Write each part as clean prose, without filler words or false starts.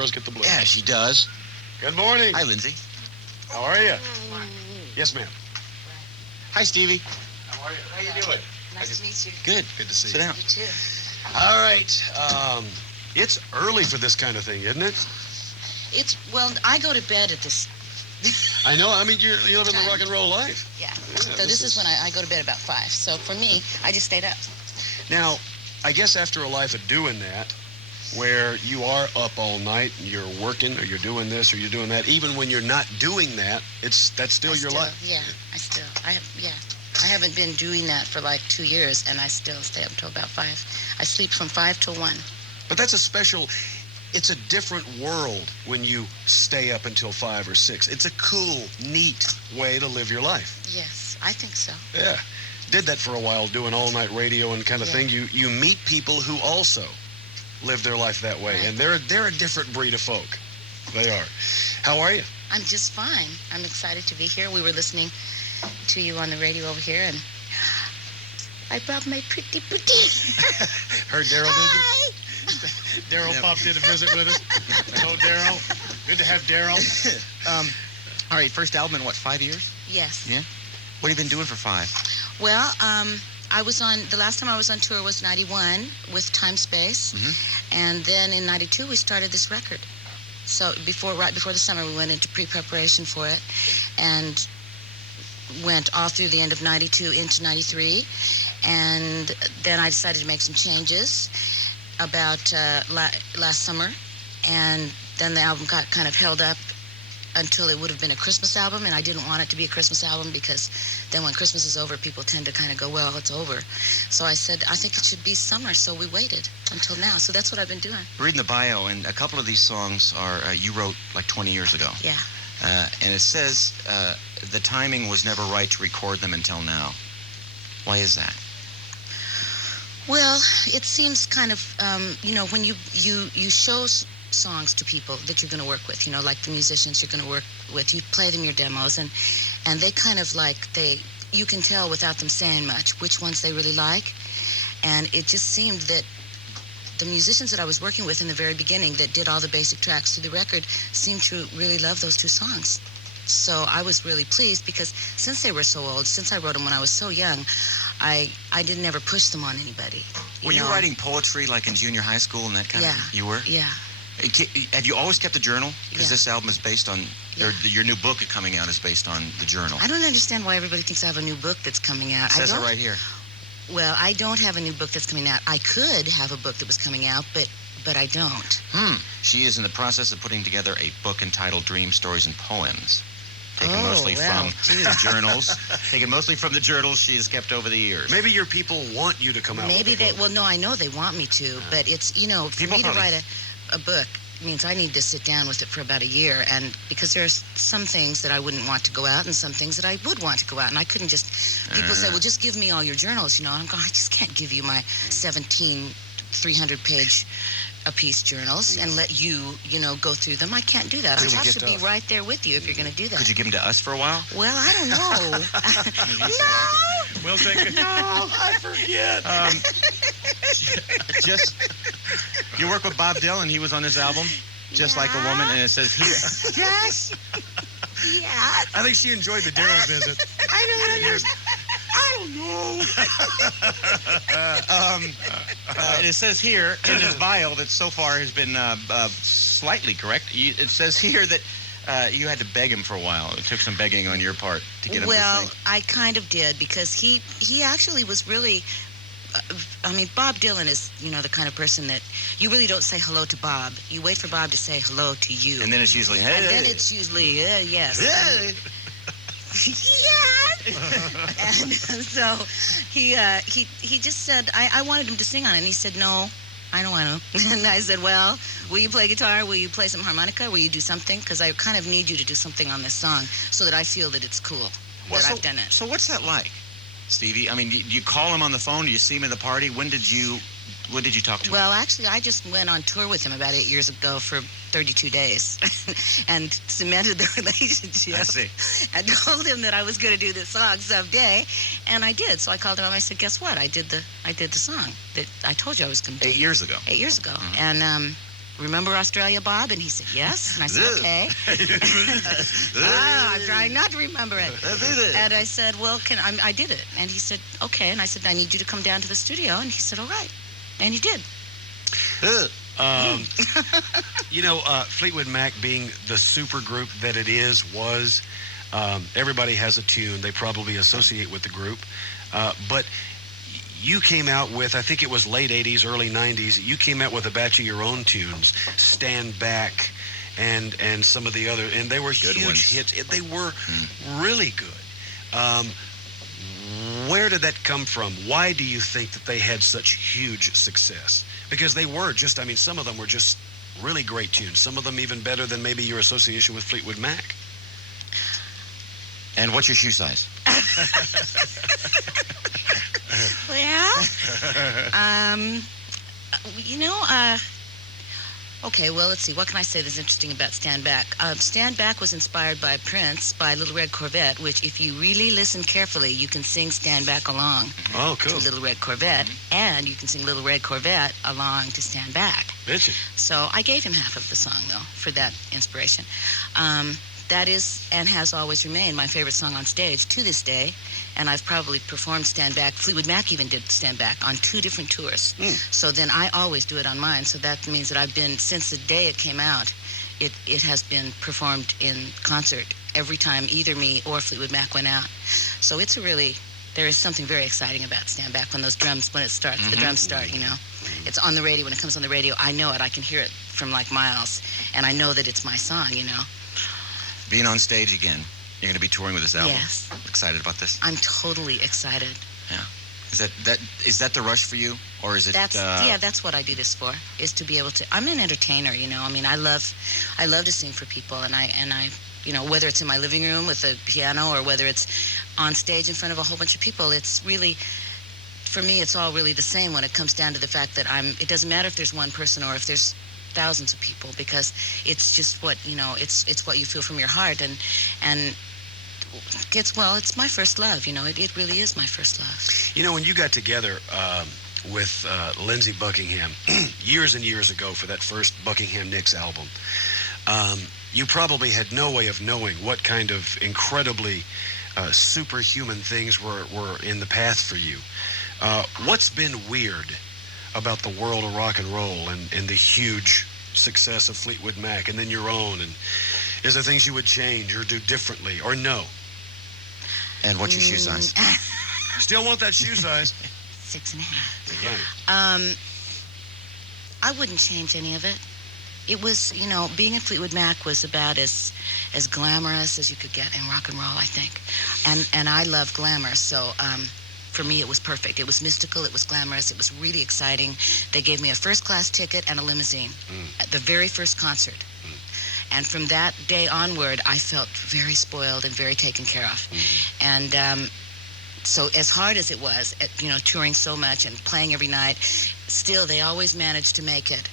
girls get the blues. Yeah, she does. Good morning. Hi, Lindsay. How are you? Yes, ma'am. Hi, Stevie. How are you? How you doing? Nice to meet you. Good. Good to see Sit down. You too. All right. It's early for this kind of thing, isn't it? Well, I go to bed at this. I know. I mean, you live in the rock and roll life. Yeah. So this is when I go to bed about 5. So for me, I just stayed up. Now, I guess after a life of doing that, where you are up all night and you're working or you're doing this or you're doing that, even when you're not doing that, that's still your life. Yeah, I haven't been doing that for like 2 years, and I still stay up until about 5. I sleep from 5 till 1. But that's it's a different world when you stay up until 5 or 6. It's a cool, neat way to live your life. Yes, I think so. Yeah. Did that for a while, doing all-night radio and kind of thing. You meet people who also live their life that way, and they're a different breed of folk. They are. How are you? I'm just fine. I'm excited to be here. We were listening to you on the radio over here, and I brought my pretty. Heard Daryl Hi. Daryl popped in to visit with us. Hello, Daryl. Good to have Daryl. All right, first album in, 5 years? Yes. Yeah? What have you been doing for 5? Well, the last time I was on tour was 91 with Time Space, and then in 92 we started this record. So right before the summer, we went into pre-preparation for it, and went all through the end of 92 into 93, and then I decided to make some changes about last summer, and then the album got kind of held up until it would have been a Christmas album, and I didn't want it to be a Christmas album because then when Christmas is over, people tend to kind of go, well, it's over. So I said, I think it should be summer, so we waited until now. So that's what I've been doing. Reading the bio, and a couple of these songs are you wrote like 20 years ago. Yeah. And it says the timing was never right to record them until now. Why is that? Well, it seems kind of, when you show songs to people that you're going to work with, like the musicians you're going to work with, you play them your demos, and they kind of you can tell without them saying much which ones they really like. And it just seemed that the musicians that I was working with in the very beginning that did all the basic tracks to the record seemed to really love those 2 songs. So I was really pleased because since they were so old, since I wrote them when I was so young, I didn't ever push them on anybody. Were you writing poetry like in junior high school and that kind of thing? You were? Yeah. Have you always kept a journal? Because this album is based on, your new book coming out is based on the journal. I don't understand why everybody thinks I have a new book that's coming out. It says it right here. Well, I don't have a new book that's coming out. I could have a book that was coming out, but I don't. She is in the process of putting together a book entitled Dream Stories and Poems. Taken mostly from the journals. Taken mostly from the journals she has kept over the years. Maybe your people want you to come out with a book. No, I know they want me to, but it's, for me to write a book means I need to sit down with it for about a year, and because there's some things that I wouldn't want to go out and some things that I would want to go out, and I couldn't just, people say, well, just give me all your journals, I'm going, I just can't give you my 17 300-page a piece journals and let you, go through them. I can't do that. I have to be right there with you if you're going to do that. Could you give them to us for a while? Well, I don't know. No! We'll take it. No, I forget. You work with Bob Dylan. He was on this album, Just Like a Woman, and it says here. Yes. Yeah. I think she enjoyed the Daryl visit. I don't know. And it says here in his bio that so far has been slightly correct. It says here that you had to beg him for a while. It took some begging on your part to get him to sing. Well, I kind of did because he actually was really... Bob Dylan is, the kind of person that you really don't say hello to Bob. You wait for Bob to say hello to you. And then it's usually, hey. And then it's usually, yes. Hey. Yes. And so he just said, I wanted him to sing on it. And he said, no, I don't want to. And I said, well, will you play guitar? Will you play some harmonica? Will you do something? Because I kind of need you to do something on this song so that I feel that it's cool I've done it. So what's that like, Stevie? Do you call him on the phone? Do you see him at the party? When did you talk to him? Well, actually, I just went on tour with him about 8 years ago for 32 days and cemented the relationship. I see. And told him that I was going to do this song someday, and I did. So I called him up and I said, guess what? I did the song that I told you I was going to do. 8 years ago. 8 years ago. Mm-hmm. And remember Australia, Bob? And he said, yes. And I said, okay. I'm trying not to remember it. And I said, well, I did it. And he said, okay. And I said, I need you to come down to the studio. And he said, all right. And he did. Fleetwood Mac being the super group that it was, everybody has a tune they probably associate with the group. But you came out with, I think it was late 80s, early 90s, you came out with a batch of your own tunes, Stand Back and some of the other, and they were Good huge ones. hits. They were really good. Where did that come from? Why do you think that they had such huge success? Because they were some of them were just really great tunes. Some of them even better than maybe your association with Fleetwood Mac. And what's your shoe size? Okay, well, let's see. What can I say that's interesting about Stand Back? Stand Back was inspired by Prince, by Little Red Corvette, which if you really listen carefully, you can sing Stand Back along to Little Red Corvette, and you can sing Little Red Corvette along to Stand Back. Bitchy. So I gave him half of the song, though, for that inspiration. That is, and has always remained, my favorite song on stage to this day. And I've probably performed Stand Back. Fleetwood Mac even did Stand Back on 2 different tours. So then I always do it on mine. So that means that I've been, since the day it came out, it has been performed in concert every time either me or Fleetwood Mac went out. So it's there is something very exciting about Stand Back when those drums, when it starts, the drums start, It's on the radio. When it comes on the radio, I know it. I can hear it from like miles. And I know that it's my song, Being on stage again. You're going to be touring with this album. Yes. Excited about this? I'm totally excited. Yeah. Is that the rush for you, or is it? That's what I do this for. Is to be able to. I'm an entertainer, I mean, I love to sing for people, and I, whether it's in my living room with a piano or whether it's on stage in front of a whole bunch of people, it's really, for me, it's all really the same when it comes down to the fact that it doesn't matter if there's one person or if there's thousands of people, because it's just what it's what you feel from your heart, and it's my first love. It really is my first love. When you got together with Lindsey Buckingham years and years ago for that first Buckingham Nicks album, you probably had no way of knowing what kind of incredibly superhuman things were in the path for you. What's been weird about the world of rock and roll and the huge success of Fleetwood Mac and then your own? And is there things you would change or do differently or no? And what's your shoe size? Still want that shoe size. 6.5. Right. I wouldn't change any of it. It was, being in Fleetwood Mac was about as glamorous as you could get in rock and roll, I think. And I love glamour, so for me it was perfect. It was mystical, it was glamorous, it was really exciting. They gave me a first-class ticket and a limousine at the very first concert. And from that day onward, I felt very spoiled and very taken care of. And so as hard as it was, touring so much and playing every night, still they always managed to make it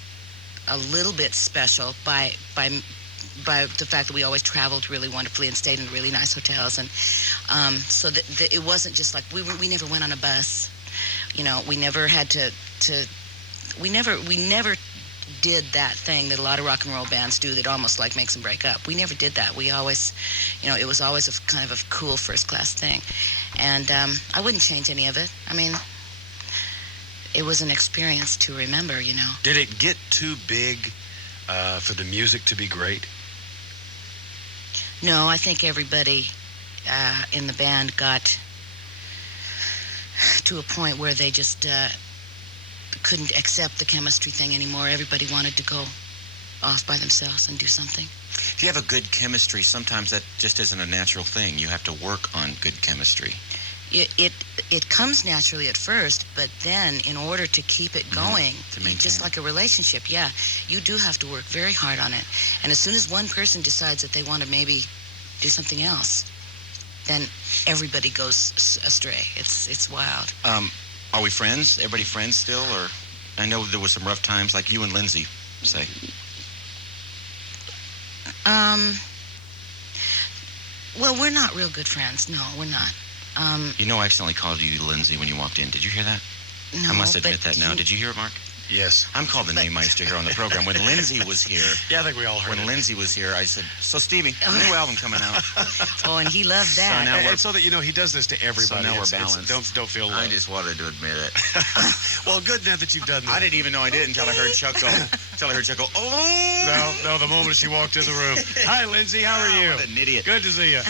a little bit special by the fact that we always traveled really wonderfully and stayed in really nice hotels. And so that it wasn't just like we never went on a bus. We never had to we never did that thing that a lot of rock and roll bands do that almost like makes them break up. We never did that. We always, it was always a kind of a cool first-class thing. And I wouldn't change any of it. I mean, it was an experience to remember, Did it get too big for the music to be great? No, I think everybody in the band got to a point where they just couldn't accept the chemistry thing anymore. Everybody wanted to go off by themselves and do something. If you have a good chemistry, sometimes that just isn't a natural thing. You have to work on good chemistry. It comes naturally at first, but then in order to keep it going, just like a relationship, you do have to work very hard on it. And as soon as one person decides that they want to maybe do something else, then everybody goes astray. It's wild. Are we friends? Everybody friends still? Or I know there was some rough times, like you and Lindsey, say. Well, we're not real good friends. No, we're not. I accidentally called you Lindsey when you walked in. Did you hear that? No, I must admit that now. Did you hear it, Mark? Yes. I'm called the name Meister here on the program. When Lindsay was here, Yeah, I think we all heard when it. Lindsay was here, I said, "So Stevie, new album coming out." Oh, and he loved So that. now And so that you know, he does this to everybody. now we're It's- balanced. Don't feel I low. just wanted to admit it. Well, good now that you've done that. I didn't even know I did until I heard Chuck go. Oh! No, the moment she walked in the room. Hi, Lindsay. How are you? What an idiot. Good to see you.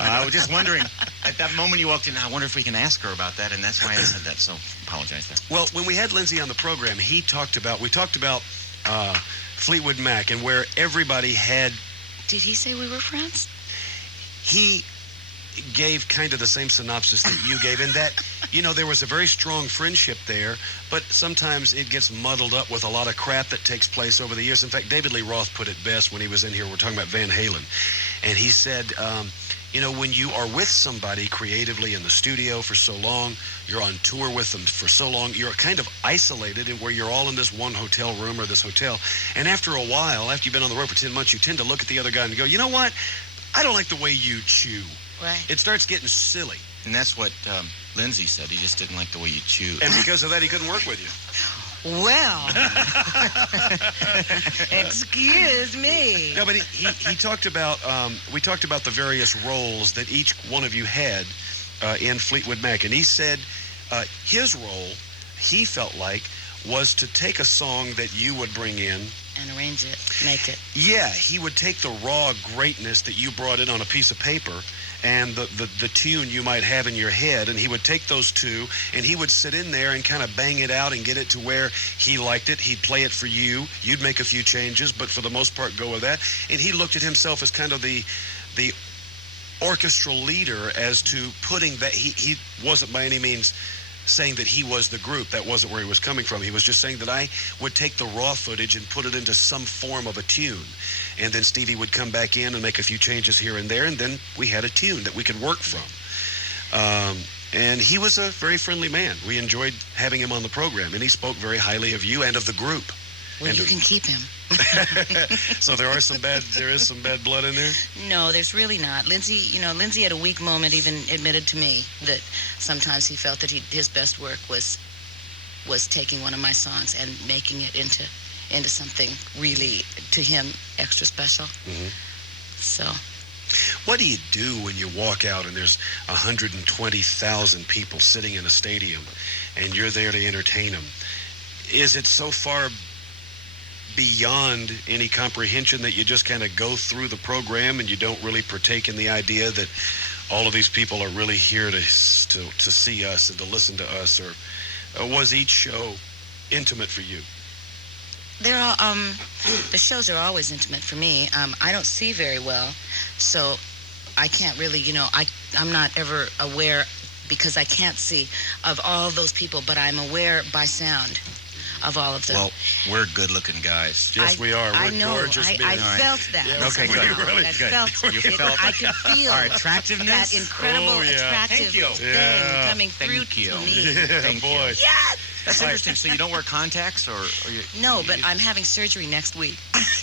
I was just wondering, at that moment you walked in, I wonder if we can ask her about that, and that's why I said that, so apologize there. Well, when we had Lindsay on the program, we talked about Fleetwood Mac and where everybody had. Did he say we were friends? He gave kind of the same synopsis that you gave, in that, you know, there was a very strong friendship there, but sometimes it gets muddled up with a lot of crap that takes place over the years. In fact, David Lee Roth put it best when he was in here. We're talking about Van Halen, and he said, you know, when you are with somebody creatively in the studio for so long, you're on tour with them for so long, you're kind of isolated in where you're all in this one hotel room or this hotel. And after a while, after you've been on the road for 10 months, you tend to look at the other guy and go, you know what? I don't like the way you chew. Right. It starts getting silly. And that's what Lindsay said. He just didn't like the way you chew. And because of that, he couldn't work with you. Well, excuse me. No, but he talked about, we talked about the various roles that each one of you had in Fleetwood Mac. And he said his role, he felt like, was to take a song that you would bring in. And arrange it, make it. Yeah, he would take the raw greatness that you brought in on a piece of paper and the tune you might have in your head, and he would take those two, and he would sit in there and kind of bang it out and get it to where he liked it. He'd play it for you. You'd make a few changes, but for the most part, go with that. And he looked at himself as kind of the orchestral leader as to putting that. He wasn't by any means saying that he was the group. That wasn't where he was coming from. He was just saying that I would take the raw footage and put it into some form of a tune. And then Stevie would come back in and make a few changes here and there, and then we had a tune that we could work from. And he was a very friendly man. We enjoyed having him on the program, and he spoke very highly of you and of the group. Well, And you can keep him. so there is some bad blood in there? No, there's really not. Lindsay at a weak moment even admitted to me that sometimes he felt that his best work was taking one of my songs and making it into something really, to him, extra special. Mm-hmm. So. What do you do when you walk out and there's 120,000 people sitting in a stadium and you're there to entertain them? Is it so far beyond any comprehension that you just kind of go through the program and you don't really partake in the idea that all of these people are really here to see us and to listen to us? Or was each show intimate for you? The shows are always intimate for me. I don't see very well, so I can't really, I'm not ever aware, because I can't see, of all those people, but I'm aware by sound of all of them. Well, we're good-looking guys. Yes, we are. We're I know. gorgeous men. I felt that. Yeah, okay, somehow. good. Really I good. felt You it. felt I it. could feel Our attractiveness. that incredible, attractive Thank you. thing Yeah. coming through Thank you. to me. Yeah, Thank boy. you. Yes! That's interesting. So you don't wear contacts, or you? No, but I'm having surgery next week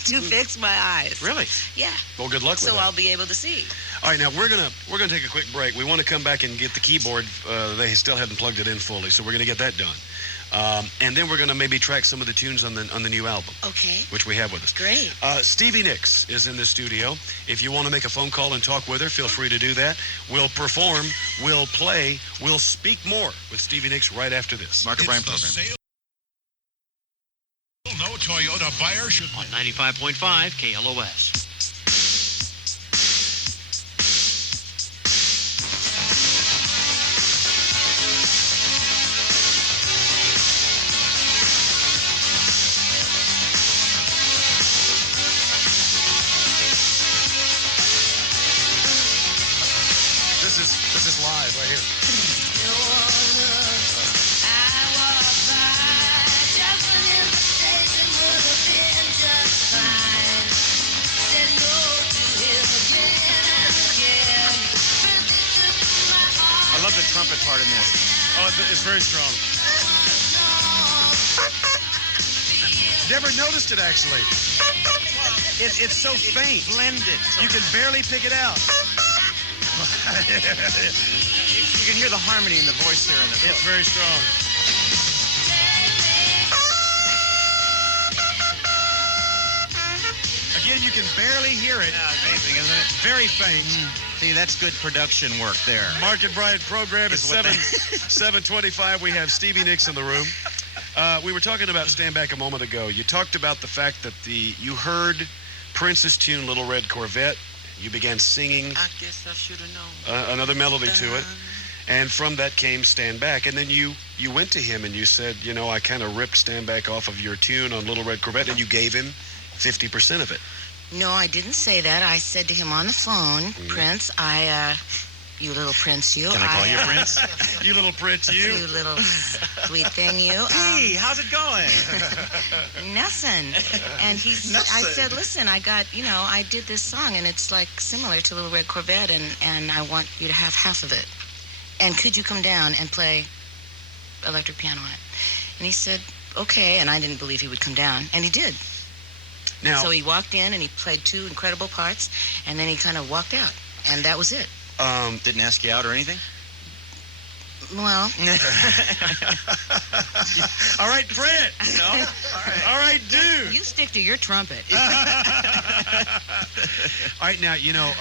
to fix my eyes. Really? Yeah. Well, good luck with So that. I'll be able to see. All right, now we're gonna take a quick break. We want to come back and get the keyboard. They still haven't plugged it in fully, so we're gonna get that done. And then we're gonna maybe track some of the tunes on the new album, Okay. which we have with us. Great. Stevie Nicks is in the studio. If you want to make a phone call and talk with her, feel free to do that. We'll perform, we'll play, we'll speak more with Stevie Nicks right after this. Mark O'Brien It's the program. sale. No Toyota buyer should. On 95.5 KLOS. This is live right here. I love the trumpet part in this. Oh, it's very strong. Never noticed it, actually. It's so faint. Blended. You can barely pick it out. You can hear the harmony in the voice there. In the It's very strong. you can barely hear it. Yeah, amazing, isn't it? Very faint. See, that's good production work there. Mark and Brian program is Is what 7:25. We have Stevie Nicks in the room. We were talking about Stand Back a moment ago. You talked about the fact that you heard Prince's tune, Little Red Corvette. You began singing I guess I should have known. another melody to it. And from that came Stand Back. And then you went to him and you said, you know, I kind of ripped Stand Back off of your tune on Little Red Corvette, and you gave him 50% of it. No, I didn't say that. I said to him on the phone, Prince, you little Prince, you. Can I call you Prince? You little Prince, You little sweet thing, you. Hey, how's it going? Nothing. And I said, listen, I did this song, and it's like similar to Little Red Corvette, and I want you to have half of it. And could you come down and play electric piano on it? And he said, okay, and I didn't believe he would come down, and he did. Now, So he walked in, and he played 2 incredible parts, and then he kind of walked out, and that was it. Didn't ask you out or anything? Well, all right, Prince. No? All right, dude. you stick to your trumpet. All right, now, you know,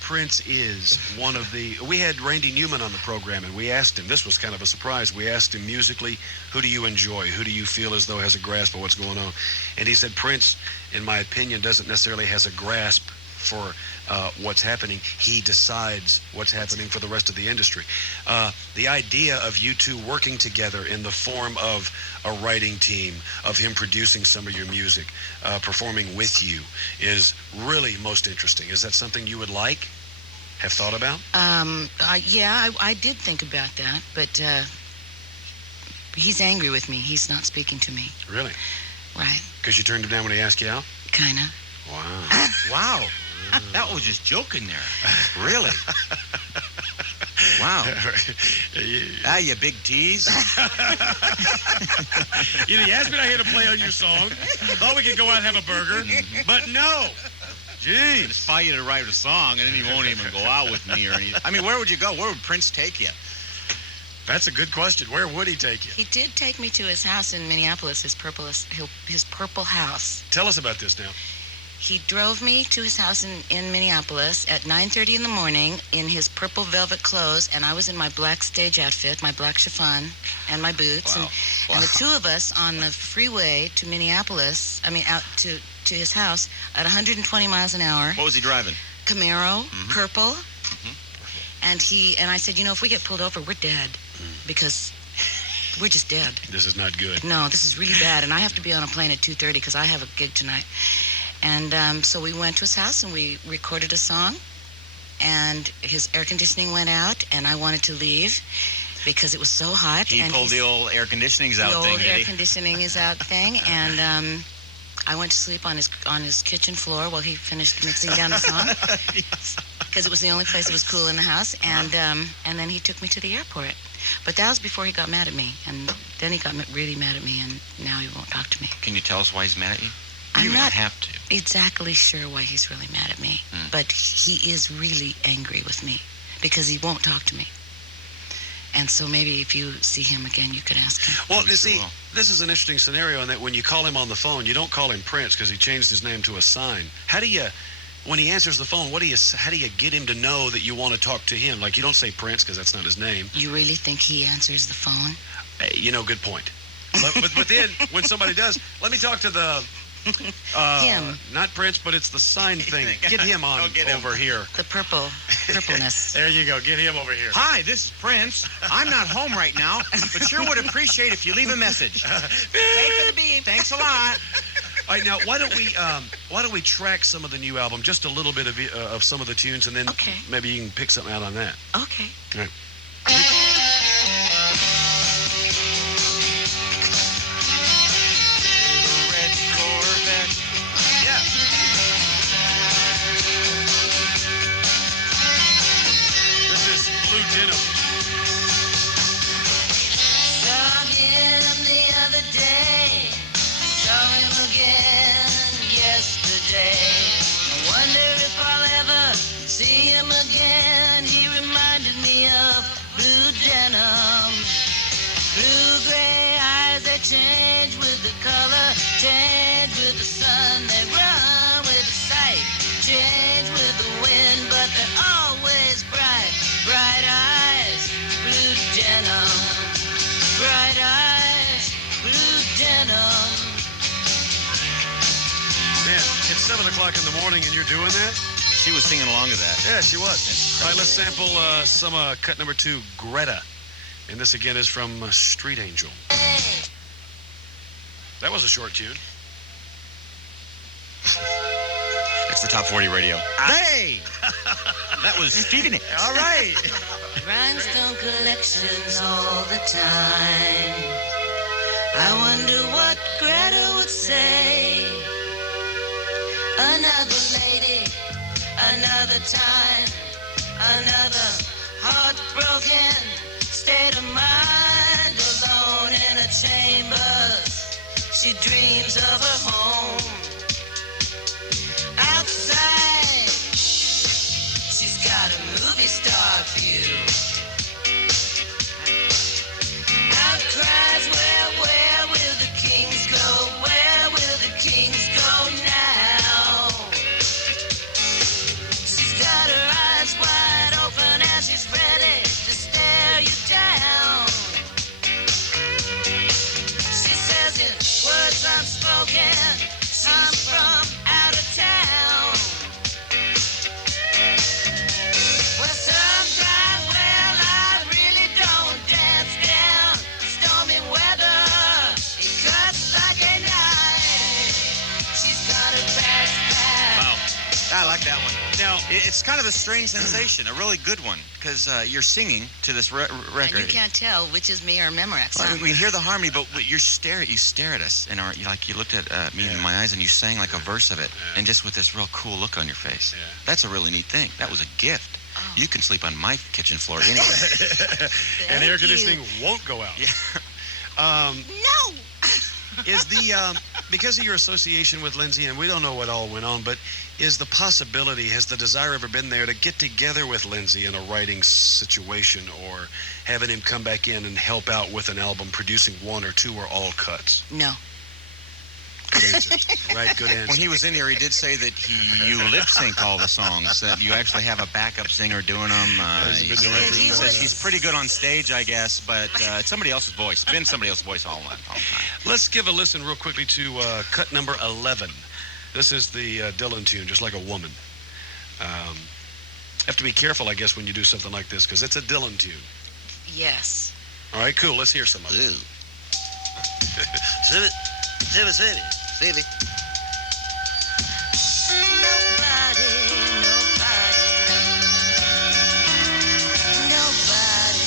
Prince is one of the... We had Randy Newman on the program, and we asked him, this was kind of a surprise, we asked him musically, who do you enjoy? Who do you feel as though has a grasp of what's going on? And he said, Prince, in my opinion, doesn't necessarily has a grasp for what's happening. He decides what's happening for the rest of the industry. The idea of you two working together in the form of a writing team, of him producing some of your music, performing with you, is really most interesting. Is that something you would like, have thought about? I did think about that, but he's angry with me. He's not speaking to me. Really? Right. Because you turned him down when he asked you out? Kind of. Wow. Wow. That was just joking there. Really? Wow. You big tease. You know, he asked me not here to play on your song. Thought we could go out and have a burger. But no. Jeez. It's fine you to write a song, and then he won't even go out with me or anything. I mean, where would you go? Where would Prince take you? That's a good question. Where would he take you? He did take me to his house in Minneapolis, his purple house. Tell us about this now. He drove me to his house in Minneapolis at 9:30 in the morning in his purple velvet clothes, and I was in my black stage outfit, my black chiffon, and my boots. Wow. And the two of us on the freeway to Minneapolis, out to his house at 120 miles an hour. What was he driving? Camaro, purple. And I said, you know, if we get pulled over, we're dead, because we're just dead. This is not good. No, this is really bad, and I have to be on a plane at 2:30 because I have a gig tonight. And so we went to his house and we recorded a song, and his air conditioning went out, and I wanted to leave because it was so hot. He and pulled the old air conditioning's out the thing, old did air he? conditioning is out thing, and I went to sleep on his kitchen floor while he finished mixing down the song, because it was the only place that was cool in the house. And then he took me to the airport. But that was before he got mad at me, and then he got really mad at me, and now he won't talk to me. Can you tell us why he's mad at you? I'm You don't not have to. exactly sure why he's really mad at me, but he is really angry with me because he won't talk to me. And so maybe if you see him again, you could ask him. Well, We you sure see, will. this is an interesting scenario in that when you call him on the phone, you don't call him Prince because he changed his name to a sign. How do you, when he answers the phone, how do you get him to know that you want to talk to him? Like, you don't say Prince because that's not his name. You really think he answers the phone? You know, good point. But then when somebody does, let me talk to the... Him. Not Prince, but it's the sign thing. Get him on Go get him. over here. The purpleness. There you go. Get him over here. Hi, this is Prince. I'm not home right now, but sure would appreciate if you leave a message. Wait for the beep. Thanks a lot. All right, now why don't we track some of the new album, just a little bit of some of the tunes, and then Okay. maybe you can pick something out on that. Okay. All right. Red Corvette. Yeah. This is Blue Denim. Saw him the other day. Saw him again yesterday. I wonder if I'll ever see him again. He reminded me of blue denim. Blue-gray eyes that change with the color, change with the sun. They run with the sight. 7 o'clock in the morning and you're doing that? She was singing along to that. Yeah, she was. All right, let's sample some cut number 2, Greta. And this again is from Street Angel. That was a short tune. It's the Top 40 radio. Hey! That was Stevie. All right. Rhinestone collections all the time. I wonder what Greta would say. Another lady, another time, another heartbroken state of mind. Alone in her chambers, she dreams of her home. Outside, she's got a movie star view. Out cries, where will the kings go? Where will the kings go now? She's got her eyes wide open and she's ready to stare you down. She says in words unspoken, I'm from out of town. Well, some drive, well, I really don't dance down stormy weather. It cuts like a knife. She's got a backpack. Wow. I like that one. Now, it's kind of a strange sensation, a really good one, because you're singing to this record. And you can't tell which is me or Memorex. Well, we hear the harmony, but you stare at us, and you looked at me in my eyes, and you sang like a verse of it, and just with this real cool look on your face. Yeah. That's a really neat thing. That was a gift. Oh. You can sleep on my kitchen floor anyway. And air conditioning won't go out. Yeah. No! Is the because of your association with Lindsay, and we don't know what all went on, but is the possibility, has the desire ever been there to get together with Lindsay in a writing situation, or having him come back in and help out with an album, producing one or two or all cuts? No. Good answer. Right, good answer. When he was in here, he did say that you lip sync all the songs, that you actually have a backup singer doing them. He says he's pretty good on stage, I guess, but it's somebody else's voice. It's been somebody else's voice all the time. Let's give a listen real quickly to cut number 11. This is the Dylan tune, Just Like a Woman. Have to be careful, I guess, when you do something like this, because it's a Dylan tune. Yes. All right, cool. Let's hear some of it. Stevie. Nobody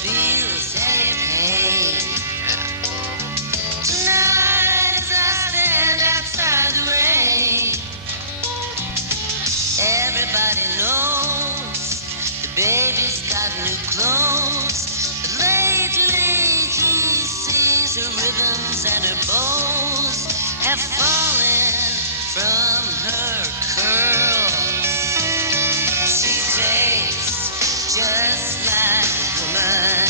feels any pain. Tonight as I stand outside the rain, everybody knows the baby's got new clothes, but lately he sees her ribbons and her bows have fallen from her curls. She takes just like a woman.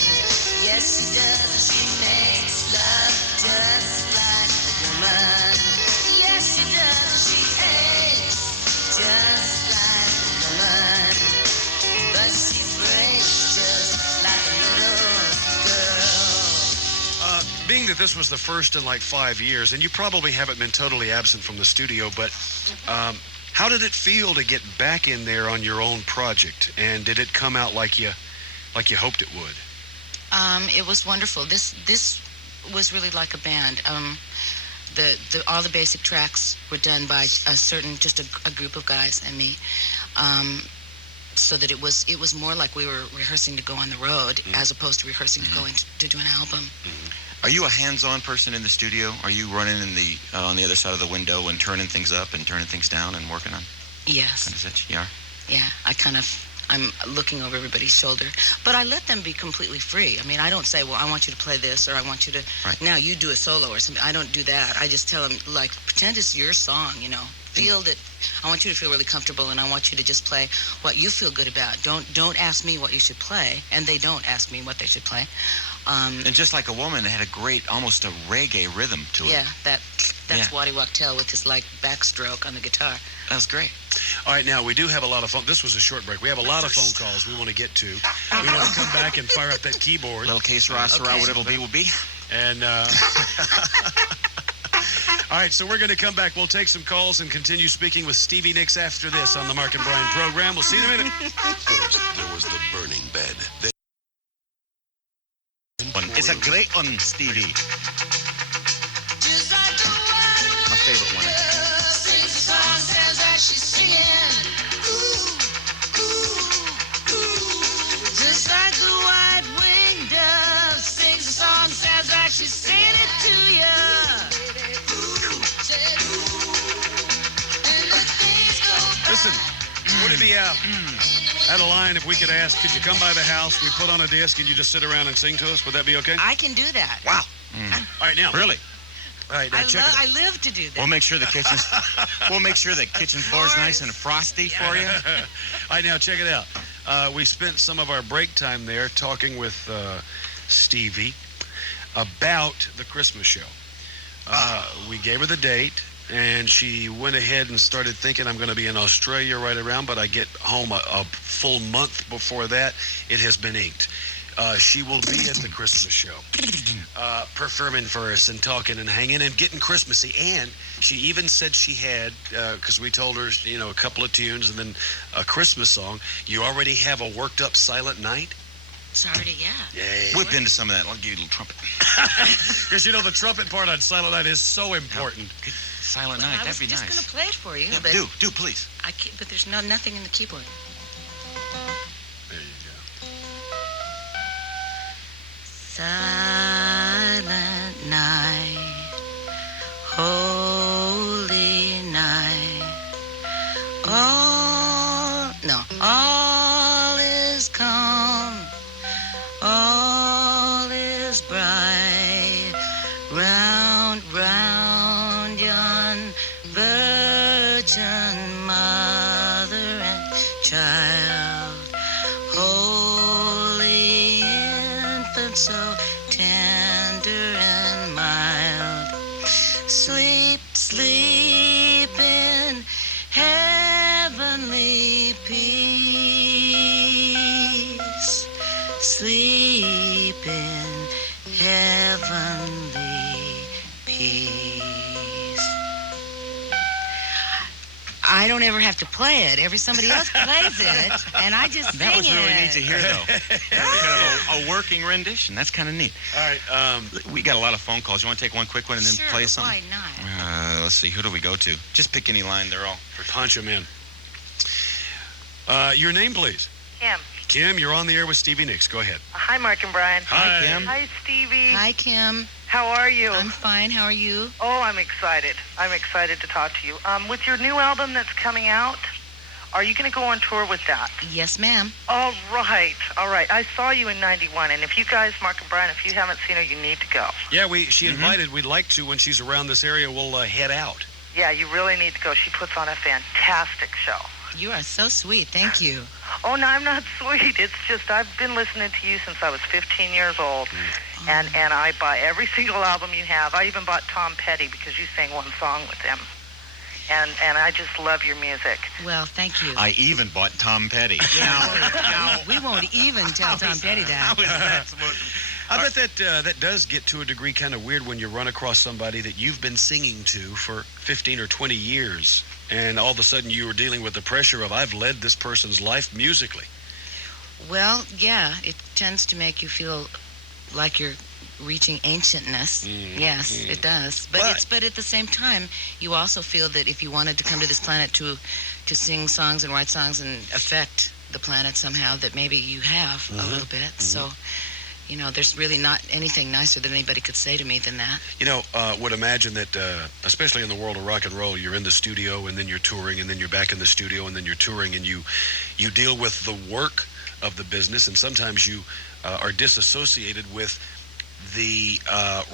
Yes, she does. She makes love just like a woman. Yes, she does. She aches just like a woman. But she breaks just like a little girl. Being that this was the first in like 5 years, and you probably haven't been totally absent from the studio, but how did it feel to get back in there on your own project? And did it come out like you hoped it would? It was wonderful. This was really like a band. All the basic tracks were done by just a group of guys and me. So that it was more like we were rehearsing to go on the road, as opposed to rehearsing to go in to do an album. Are you a hands-on person in the studio? Are you running on the other side of the window and turning things up and turning things down and working on? Yes. Kind of it? You are? Yeah, I'm looking over everybody's shoulder, but I let them be completely free. I mean, I don't say, well, I want you to play this, or I want you to, now you do a solo or something. I don't do that. I just tell them, like, pretend it's your song, Feel that, I want you to feel really comfortable, and I want you to just play what you feel good about. Don't ask me what you should play, and they don't ask me what they should play. And Just Like a Woman, it had a great, almost a reggae rhythm to it. Yeah, that's Waddy Wachtel with his, like, backstroke on the guitar. That was great. All right, now, we do have a lot of phone. This was a short break. We have a lot of phone calls we want to get to. We want to come back and fire up that keyboard. Little case roster, Okay. what it'll be will be. And, all All right, so we're going to come back. We'll take some calls and continue speaking with Stevie Nicks after this on the Mark and Brian program. We'll see you in a minute. First, there was the burning bed. Then It's a great one, Stevie. My favorite one. Just like the white-winged dove sings a song, sounds like she's singing it to you. Listen, would it be out of line if we could ask, could you come by the house, we put on a disc, and you just sit around and sing to us? Would that be okay? I can do that. Wow. All right, now. Really? All right, now check it out. I live to do that. We'll make sure the kitchen floor is nice and frosty for you. All right, now check it out. We spent some of our break time there talking with Stevie about the Christmas show. We gave her the date, and she went ahead and started thinking, I'm going to be in Australia right around, but I get home a full month before that. It has been inked. She will be at the Christmas show, performing for us and talking and hanging and getting Christmassy. And she even said she had, because we told her, a couple of tunes and then a Christmas song. You already have a worked up Silent Night? It's already, yeah. Yeah. Whip into some of that. I'll give you a little trumpet. Because the trumpet part on Silent Night is so important. Silent Night, that'd be nice. I was just going to play it for you. Yeah, but do, please. But there's nothing in the keyboard. There you go. Silent night, holy night, all is calm, all is bright, round yon virgin mother and child, holy infant, so tender and mild. Sleep in heavenly peace. Sleep in heavenly peace. I don't ever have to play it. Somebody else plays it, and I just sing it. That was really neat to hear, though. Kind of a working rendition. That's kind of neat. All right. We got a lot of phone calls. You want to take one quick one and then Sure, play something? why not? Let's see. Who do we go to? Just pick any line. They're all. Punch them in. Your name, please. Kim. Kim, you're on the air with Stevie Nicks. Go ahead. Hi, Mark and Brian. Hi, Kim. Hi, Stevie. Hi, Kim. How are you? I'm fine. How are you? Oh, I'm excited. I'm excited to talk to you. With your new album that's coming out, are you going to go on tour with that? Yes, ma'am. All right. I saw you in 91, and if you guys, Mark and Brian, if you haven't seen her, you need to go. Yeah, she invited. We'd like to, when she's around this area, we'll head out. Yeah, you really need to go. She puts on a fantastic show. You are so sweet. Thank you. Oh, no, I'm not sweet. It's just I've been listening to you since I was 15 years old, and I buy every single album you have. I even bought Tom Petty because you sang one song with him, and I just love your music. Well, thank you. I even bought Tom Petty. Now, we won't even tell Tom Petty that. How is that supposed to... I bet that does get to a degree kind of weird when you run across somebody that you've been singing to for 15 or 20 years, and all of a sudden you were dealing with the pressure of, I've led this person's life musically. Well, yeah, it tends to make you feel like you're reaching ancientness. Yes, it does. But at the same time, you also feel that if you wanted to come to this planet to sing songs and write songs and affect the planet somehow, that maybe you have a little bit. So, there's really not anything nicer that anybody could say to me than that. Would imagine that, especially in the world of rock and roll, you're in the studio and then you're touring and then you're back in the studio and then you're touring, and you deal with the work of the business, and sometimes you are disassociated with the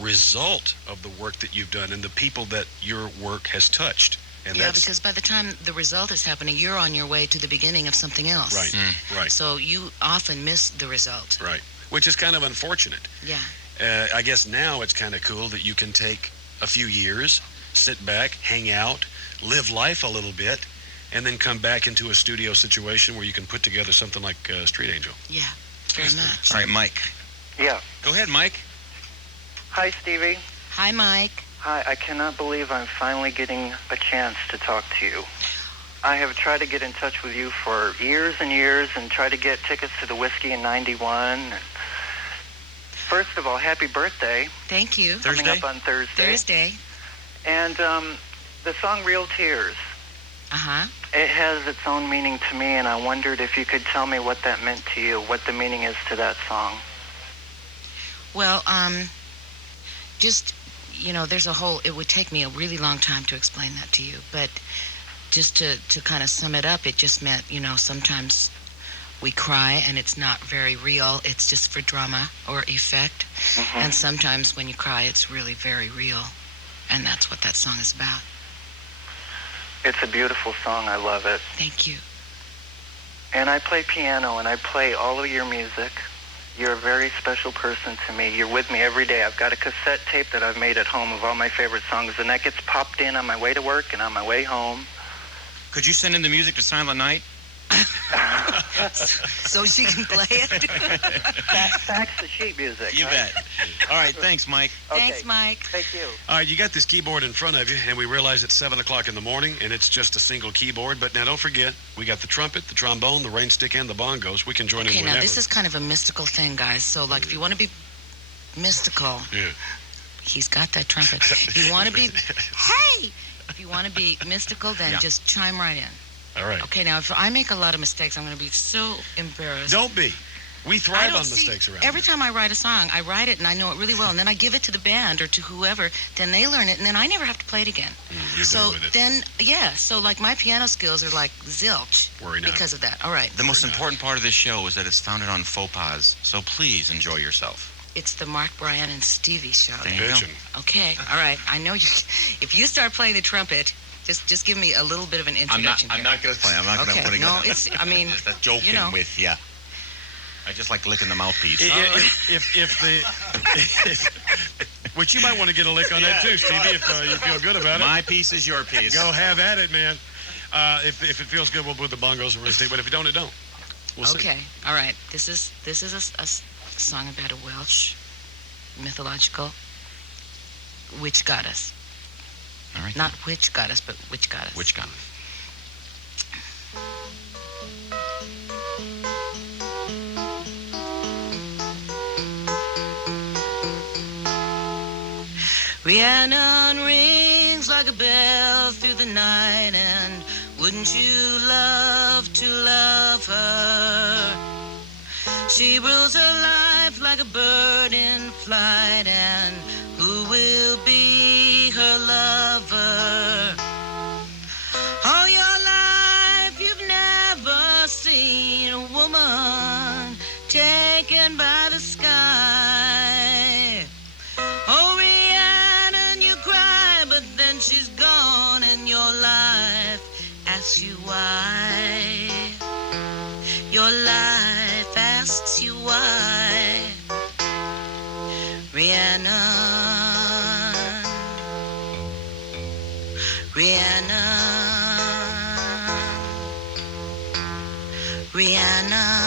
result of the work that you've done and the people that your work has touched. And because by the time the result is happening, you're on your way to the beginning of something else. Right, right. So you often miss the result. Right, which is kind of unfortunate. Yeah. I guess now it's kind of cool that you can take a few years, sit back, hang out, live life a little bit, and then come back into a studio situation where you can put together something like Street Angel. Yeah, very much. All right, Mike. Yeah. Go ahead, Mike. Hi, Stevie. Hi, Mike. Hi, I cannot believe I'm finally getting a chance to talk to you. I have tried to get in touch with you for years and years and tried to get tickets to the Whiskey in 91. First of all, happy birthday. Thank you. Coming up on Thursday. And the song Real Tears. Uh-huh. It has its own meaning to me, and I wondered if you could tell me what that meant to you, what the meaning is to that song. Well, just, there's a whole, it would take me a really long time to explain that to you, but just to kind of sum it up, it just meant, sometimes we cry and it's not very real, it's just for drama or effect, and sometimes when you cry, it's really very real, and that's what that song is about. It's a beautiful song. I love it. Thank you. And I play piano, and I play all of your music. You're a very special person to me. You're with me every day. I've got a cassette tape that I've made at home of all my favorite songs, and that gets popped in on my way to work and on my way home. Could you send in the music to Silent Night? So she can play it? Fax the sheet music. You bet. All right, thanks, Mike. Thanks, Mike. Thank you. All right, you got this keyboard in front of you, and we realize it's 7 o'clock in the morning, and it's just a single keyboard. But now don't forget, we got the trumpet, the trombone, the rain stick, and the bongos. We can join in Okay, whenever. now this is kind of a mystical thing, guys. So, like, if you want to be mystical, he's got that trumpet. If you want to be, if you want to be mystical, then just chime right in. All right. Okay, now, if I make a lot of mistakes, I'm going to be so embarrassed. Don't be. We thrive on mistakes around Every here. time I write a song, I write it and I know it really well, and then I give it to the band or to whoever, then they learn it, and then I never have to play it again. You're so done with it. then, so like my piano skills are like zilch Worry not. because of that. All right. The most important part of this show is that it's founded on faux pas, so please enjoy yourself. It's the Mark, Brian, and Stevie show. There you go. Okay, all right. I know you. If you start playing the trumpet, just give me a little bit of an introduction. I'm not going to play. I'm not going to put it. No, it's. I mean, that's joking with you. I just like licking the mouthpiece. Which you might want to get a lick on that too, Stevie, if you feel good about it. My piece is your piece. Go have at it, man. If it feels good, we'll put the bongos and but if it don't, it don't. We'll see. Okay, all right. This is a song about a Welsh mythological witch goddess. All right. Not witch goddess, but witch goddess. Witch goddess. Rhiannon rings like a bell through the night, and wouldn't you love to love her? She rules her life like a bird in flight, and who will be her lover? All your life you've never seen a woman taken by the sky. Oh, Rhiannon, you cry, but then she's gone, and your life asks you why. Your life asks you why. Rhiannon, Rhiannon, Rhiannon.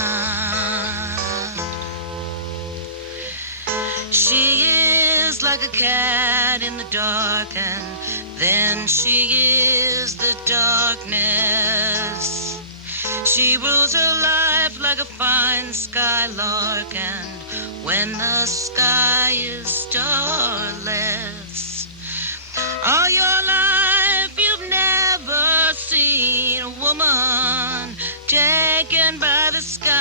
She is like a cat in the dark, and then she is the darkness. She rules her life like a fine skylark, and when the sky is starless. All your life you've never seen a woman taken by the sky.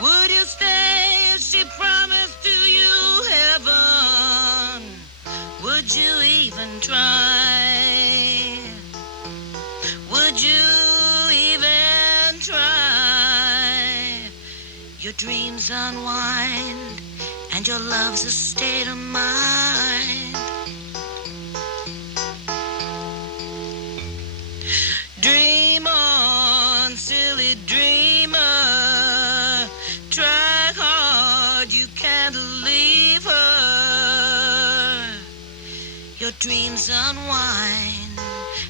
Would you stay if she promised to you heaven? Would you even try? Would you even try? Your dreams unwind, and your love's a state of mind. Dream on, silly dreamer. Try hard, you can't leave her. Your dreams unwind,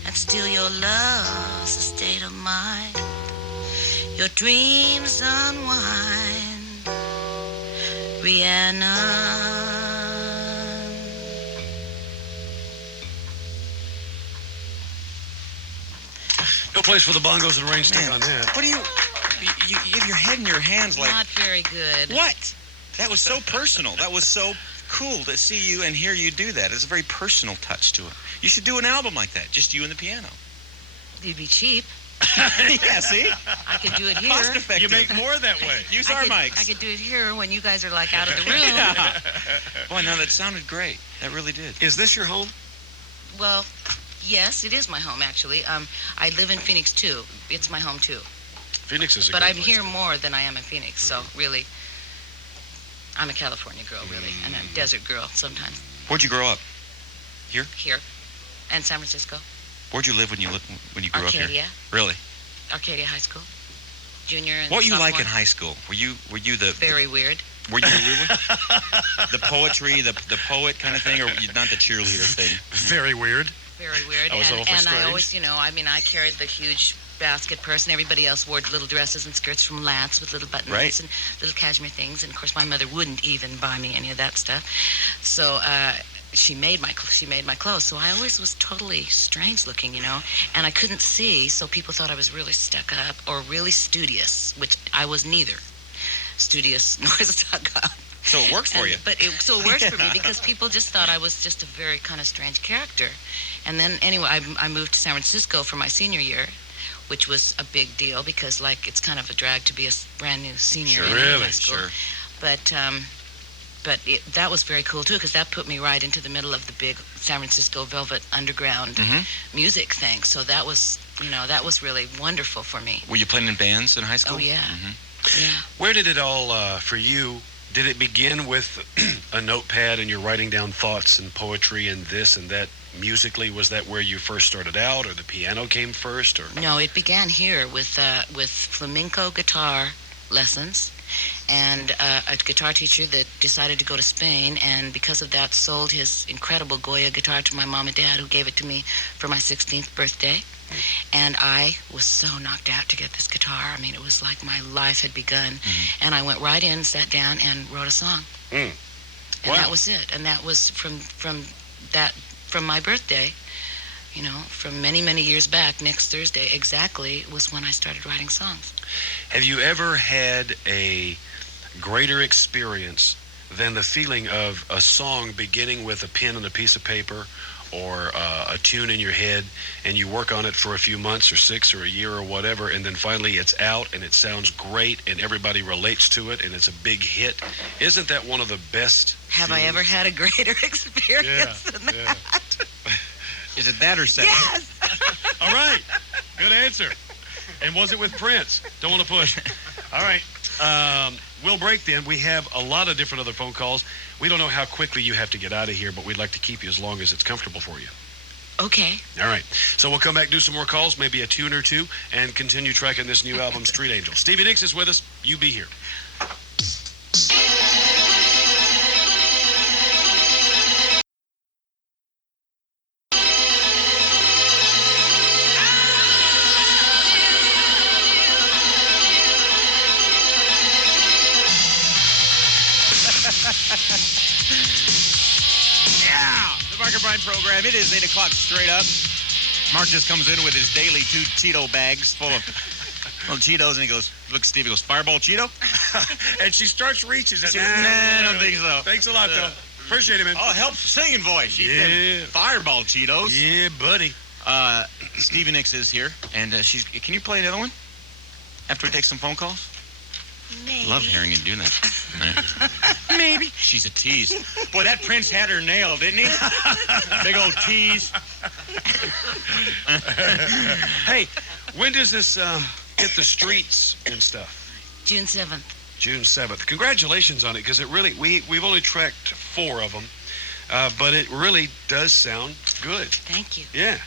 and still your love's a state of mind. Your dreams unwind, Rhiannon. place for the bongos and range stick on that. What do you have your head in your hands like... Not very good. What? That was so personal. That was so cool to see you and hear you do that. It's a very personal touch to it. You should do an album like that, just you and the piano. You'd be cheap. Yeah, see? I could do it here. Cost effective. You make more that way. Use our mics. I could do it here when you guys are like out of the room. Yeah. Boy, no, that sounded great. That really did. Is this your home? Well, yes, it is my home, actually. I live in Phoenix, too. It's my home, too. Phoenix is a But great I'm place here to be. more than I am in Phoenix, so really, I'm a California girl, really, and a desert girl sometimes. Where'd you grow up? Here? Here. And San Francisco. Where'd you live when you grew up here? Arcadia. Really? Arcadia High School. Junior and What were you like sophomore. in high school? Were you the... Very weird. Were you really? The poetry, the poet kind of thing, or not the cheerleader thing? Very weird. Very weird. That was awful And I strange. always, I carried the huge basket purse, and everybody else wore little dresses and skirts from Lance with little buttons Right. and little cashmere things. And of course, my mother wouldn't even buy me any of that stuff. So she made my clothes. So I always was totally strange looking, and I couldn't see. So people thought I was really stuck up or really studious, which I was neither studious nor stuck up. So it works for you. So it worked for me because people just thought I was just a very kind of strange character. And then anyway, I moved to San Francisco for my senior year, which was a big deal because it's kind of a drag to be a brand new senior. Sure, in really, high school. sure. But that was very cool too because that put me right into the middle of the big San Francisco Velvet Underground music thing. So that was really wonderful for me. Were you playing in bands in high school? Oh yeah, yeah. Where did it all, for you, did it begin with a notepad and you're writing down thoughts and poetry and this and that musically? Was that where you first started out, or the piano came first? Or No, it began here with flamenco guitar lessons and a guitar teacher that decided to go to Spain, and because of that sold his incredible Goya guitar to my mom and dad, who gave it to me for my 16th birthday. And I was so knocked out to get this guitar. I mean, it was like my life had begun. And I went right in, sat down, and wrote a song. And that was it. And that was from my birthday, from many, many years back. Next Thursday exactly was when I started writing songs. Have you ever had a greater experience than the feeling of a song beginning with a pen and a piece of paper, or a tune in your head, and you work on it for a few months or 6 or a year or whatever, and then finally it's out and it sounds great and everybody relates to it and it's a big hit? Isn't that one of the best? Have I ever had a greater experience than that? Is it that or second? Yes! All right. Good answer. And was it with Prince? Don't want to push. All right. We'll break then. We have a lot of different other phone calls. We don't know how quickly you have to get out of here, but we'd like to keep you as long as it's comfortable for you. Okay. All right. So we'll come back, do some more calls, maybe a tune or two, and continue tracking this new album, Street Angel. Stevie Nicks is with us. You be here. Yeah! The Mark and Brian program. It is 8 o'clock straight up. Mark just comes in with his daily 2 Cheeto bags full of Cheetos, and he goes, looks at Stevie, goes, Fireball Cheeto? And she starts reaching. Nah, I don't think so. Thanks a lot, though. Appreciate it, man. Oh, it helps the singing voice. Yeah. Fireball Cheetos. Yeah, buddy. Stevie Nicks is here, and can you play another one after we take some phone calls? Maybe. Love hearing you do that. Maybe. She's a tease. Boy, that Prince had her nailed, didn't he? Big old tease. Hey, when does this hit the streets and stuff? June 7th. June 7th. Congratulations on it, because it really, we've only tracked 4 of them, but it really does sound good. Thank you. Yeah.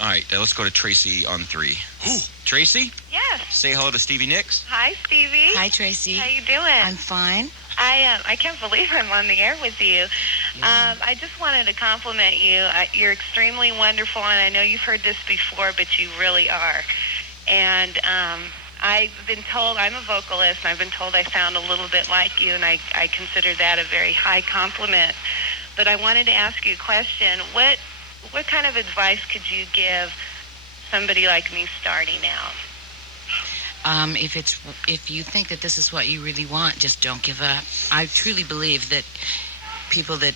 All right, let's go to Tracy on 3. Who? Tracy, Yes. say hello to Stevie Nicks. Hi, Stevie. Hi, Tracy. How you doing? I'm fine. I can't believe I'm on the air with you. I just wanted to compliment you. You're extremely wonderful, and I know you've heard this before, but you really are. And I've been told, I'm a vocalist, and I've been told I sound a little bit like you, and I consider that a very high compliment. But I wanted to ask you a question. What kind of advice could you give somebody like me starting out? If you think that this is what you really want, just don't give up. I truly believe that people that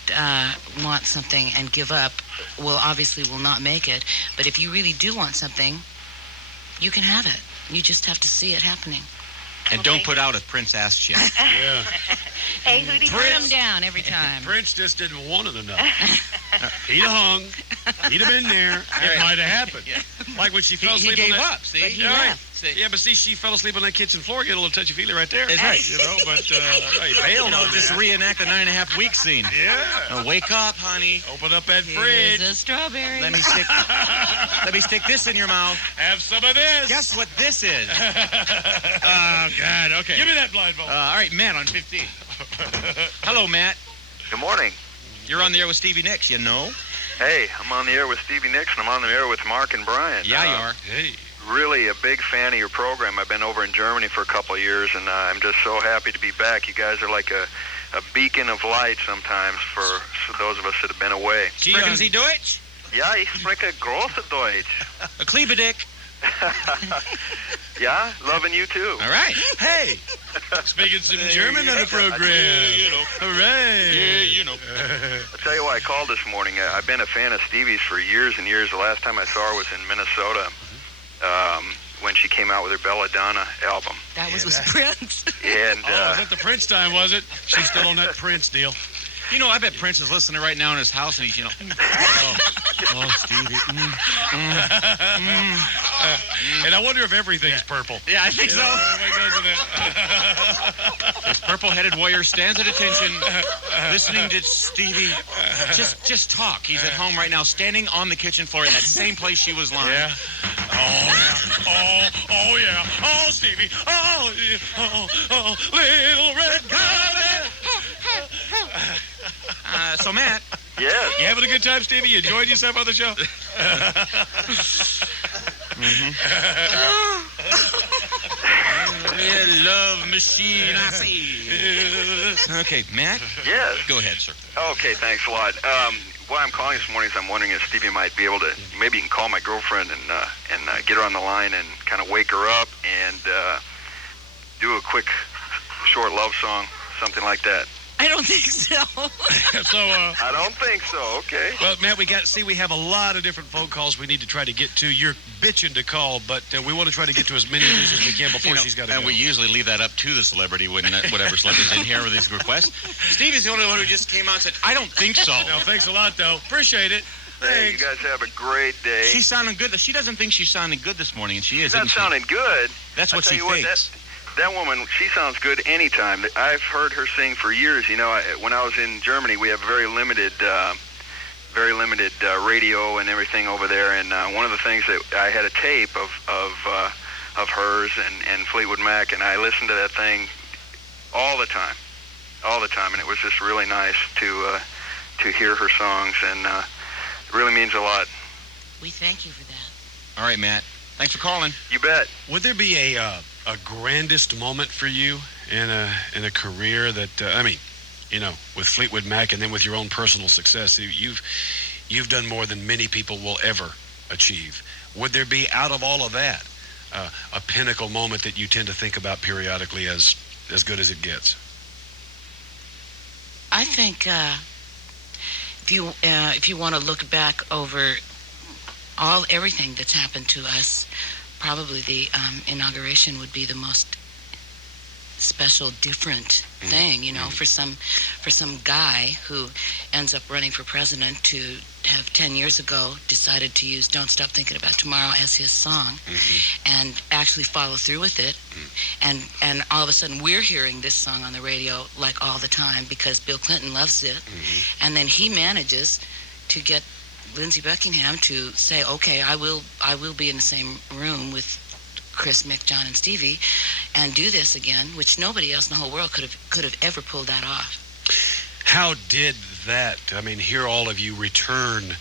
want something and give up will not make it. But if you really do want something, you can have it. You just have to see it happening. And don't put out if Prince asks you. Yeah. Hey, who do you Put him down every time. Prince just didn't want it enough. He'd have hung. He'd have been there. It might have happened. Yeah. Like when she fell He asleep gave on that. up, see? But he Yeah, right. left. Yeah, but see, she fell asleep on that kitchen floor, get a little touchy-feely right there. That's right. You know, but he bailed on Just that. reenact the 9.5 week scene. Yeah. Now wake up, honey. Open up that Here's fridge. a strawberry. Let me stick this in your mouth. Have some of this. Guess what this is? Oh, God. Okay. Give me that blindfold. All right, Matt on 15. Hello, Matt. Good morning. You're on the air with Stevie Nicks, you know? Hey, I'm on the air with Stevie Nicks, and I'm on the air with Mark and Brian. Yeah, you are. Hey. Really a big fan of your program. I've been over in Germany for a couple of years, and I'm just so happy to be back. You guys are like a beacon of light sometimes for those of us that have been away. Sprechen Sie Deutsch? Ja, ich spreche große Deutsch. A Kleebedick. Yeah, loving you too. All right. Hey. Speaking some German on the program. You know. Hooray. Yeah, you know. I'll tell you why I called this morning. I've been a fan of Stevie's for years and years. The last time I saw her was in Minnesota when she came out with her Belladonna album. That was with Prince. And Oh, is that the Prince time, was it? She's still on that Prince deal. You know, I bet Prince is listening right now in his house, and he's, Oh, Stevie. And I wonder if everything's purple. Yeah, I think You know, everybody does it. This purple-headed warrior stands at attention, listening to Stevie just talk. He's at home right now, standing on the kitchen floor in that same place she was lying. Yeah. Oh, yeah. Oh, yeah. Oh, Stevie. Oh, yeah. Oh, little red carpet. So, Matt. yes. You having a good time, Stevie? You enjoyed yourself on the show? Real love machine, I see. Okay, Matt? Yes. Go ahead, sir. Okay, thanks a lot. Why I'm calling this morning is I'm wondering if Stevie might be able to, maybe you can call my girlfriend and get her on the line and kind of wake her up and do a quick, short love song, something like that. I don't think so. So, I don't think so. Okay. well, Matt, we have a lot of different phone calls we need to try to get to. You're bitching to call, but we want to try to get to as many of these as we can before she's got to go. And we usually leave that up to the celebrity when whatever celebrity's in here with these requests. Stevie's the only one who just came out and said, I don't think so. No, thanks a lot, though. Appreciate it. Hey, you Thanks. guys have a great day. She's sounding good. She doesn't think she's sounding good this morning, and she is. She's not isn't she? sounding good. That's what I she tell you thinks. That woman, she sounds good anytime. I've heard her sing for years. You know, when I was in Germany, we have very limited radio and everything over there. And one of the things that I had a tape of hers and Fleetwood Mac, and I listened to that thing all the time, and it was just really nice to hear her songs, and it really means a lot. We thank you for that. All right, Matt. Thanks for calling. You bet. Would there be a grandest moment for you in a career that with Fleetwood Mac and then with your own personal success? You've done more than many people will ever achieve. Would there be, out of all of that, a pinnacle moment that you tend to think about periodically as good as it gets? I think if you want to look back over everything that's happened to us, probably the inauguration would be the most special, different thing, for some guy who ends up running for president to have 10 years ago decided to use "Don't Stop Thinking About Tomorrow" as his song, and actually follow through with it, and all of a sudden we're hearing this song on the radio like all the time because Bill Clinton loves it, and then he manages to get Lindsey Buckingham to say, okay, I will be in the same room with Chris, Mick, John, and Stevie and do this again, which nobody else in the whole world could have ever pulled that off. How did that, hear all of you return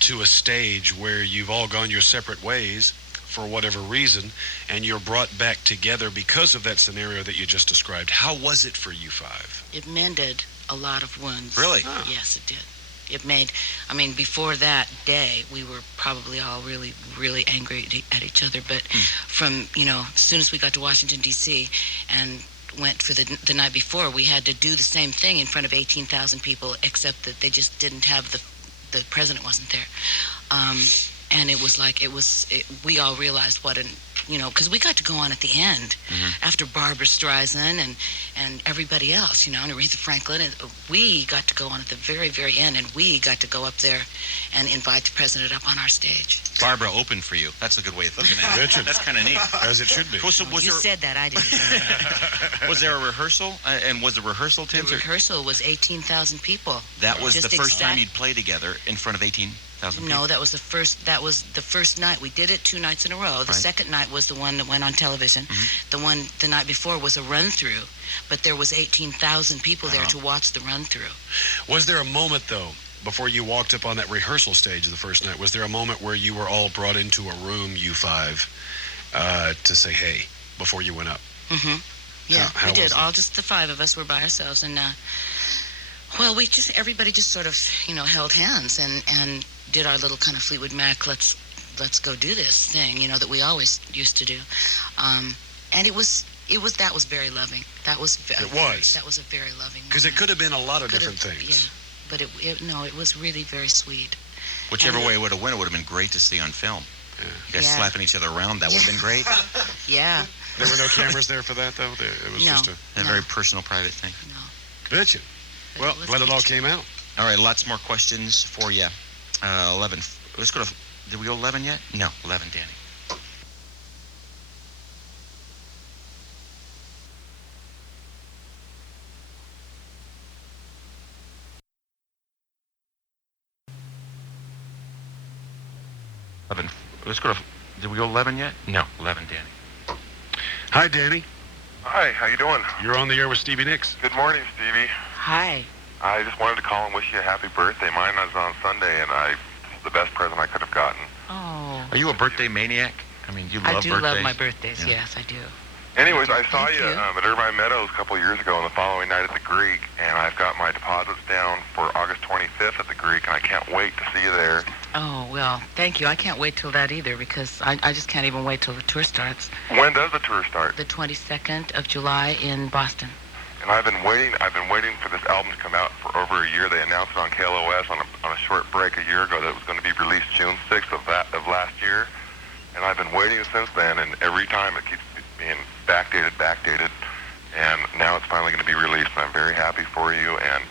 to a stage where you've all gone your separate ways for whatever reason, and you're brought back together because of that scenario that you just described? How was it for you five? It mended a lot of wounds. Really? Yes, it did. it made, I mean, before that day, we were probably all really, really angry at each other. But from, as soon as we got to Washington, D.C. and went for the night before, we had to do the same thing in front of 18,000 people, except that they just didn't have the president wasn't there. And it was like, we all realized what because we got to go on at the end after Barbara Streisand and everybody else, and Aretha Franklin. And we got to go on at the very, very end, and we got to go up there and invite the president up on our stage. Barbara opened for you. That's a good way of looking at it. That's kind of neat. As it should be. You said that, I didn't. Was there a rehearsal? And was the rehearsal tense? The rehearsal was 18,000 people. That was the first time you'd play together in front of 18,000 people? No, that was the first night. We did it 2 nights in a row. The second night was the one that went on television. The night before was a run-through, but there was 18,000 people there to watch the run-through. Was there a moment, though, before you walked up on that rehearsal stage the first night, was there a moment where you were all brought into a room, you five, to say hey before you went up? Yeah, we did. All just the 5 of us were by ourselves, and everybody just sort of held hands and did our little kind of Fleetwood Mac let's go do this thing that we always used to do, and that was very loving. That was a very loving. Because it could have been a lot of different things. Yeah. But it was really very sweet. Whichever way it would have went, it would have been great to see on film. Yeah. You guys slapping each other around, that would have been great. Yeah. There were no cameras there for that, though? It was just a very personal, private thing. No. Betcha. Well, glad it all came out. All right, lots more questions for you. 11. Let's go to... Did we go 11 yet? No, 11, Danny. Let's go to... Did we go 11 yet? No, 11, Danny. Hi, Danny. Hi, how you doing? You're on the air with Stevie Nicks. Good morning, Stevie. Hi. I just wanted to call and wish you a happy birthday. Mine was on Sunday, and it's the best present I could have gotten. Oh. Are you a birthday maniac? I mean, you love birthdays? I do love my birthdays, yes, I do. Anyways, I saw you at Irvine Meadows a couple of years ago and the following night at the Greek, and I've got my deposits down for August 25th at the Greek, and I can't wait to see you there. Oh, well, thank you. I can't wait till that either, because I just can't even wait till the tour starts. When does the tour start? The 22nd of July in Boston. And I've been waiting for this album to come out for over a year. They announced it on KLOS on a short break a year ago that it was going to be released June 6th of last year. And I've been waiting since then, and every time it keeps being backdated, and now it's finally going to be released, and I'm very happy for you, and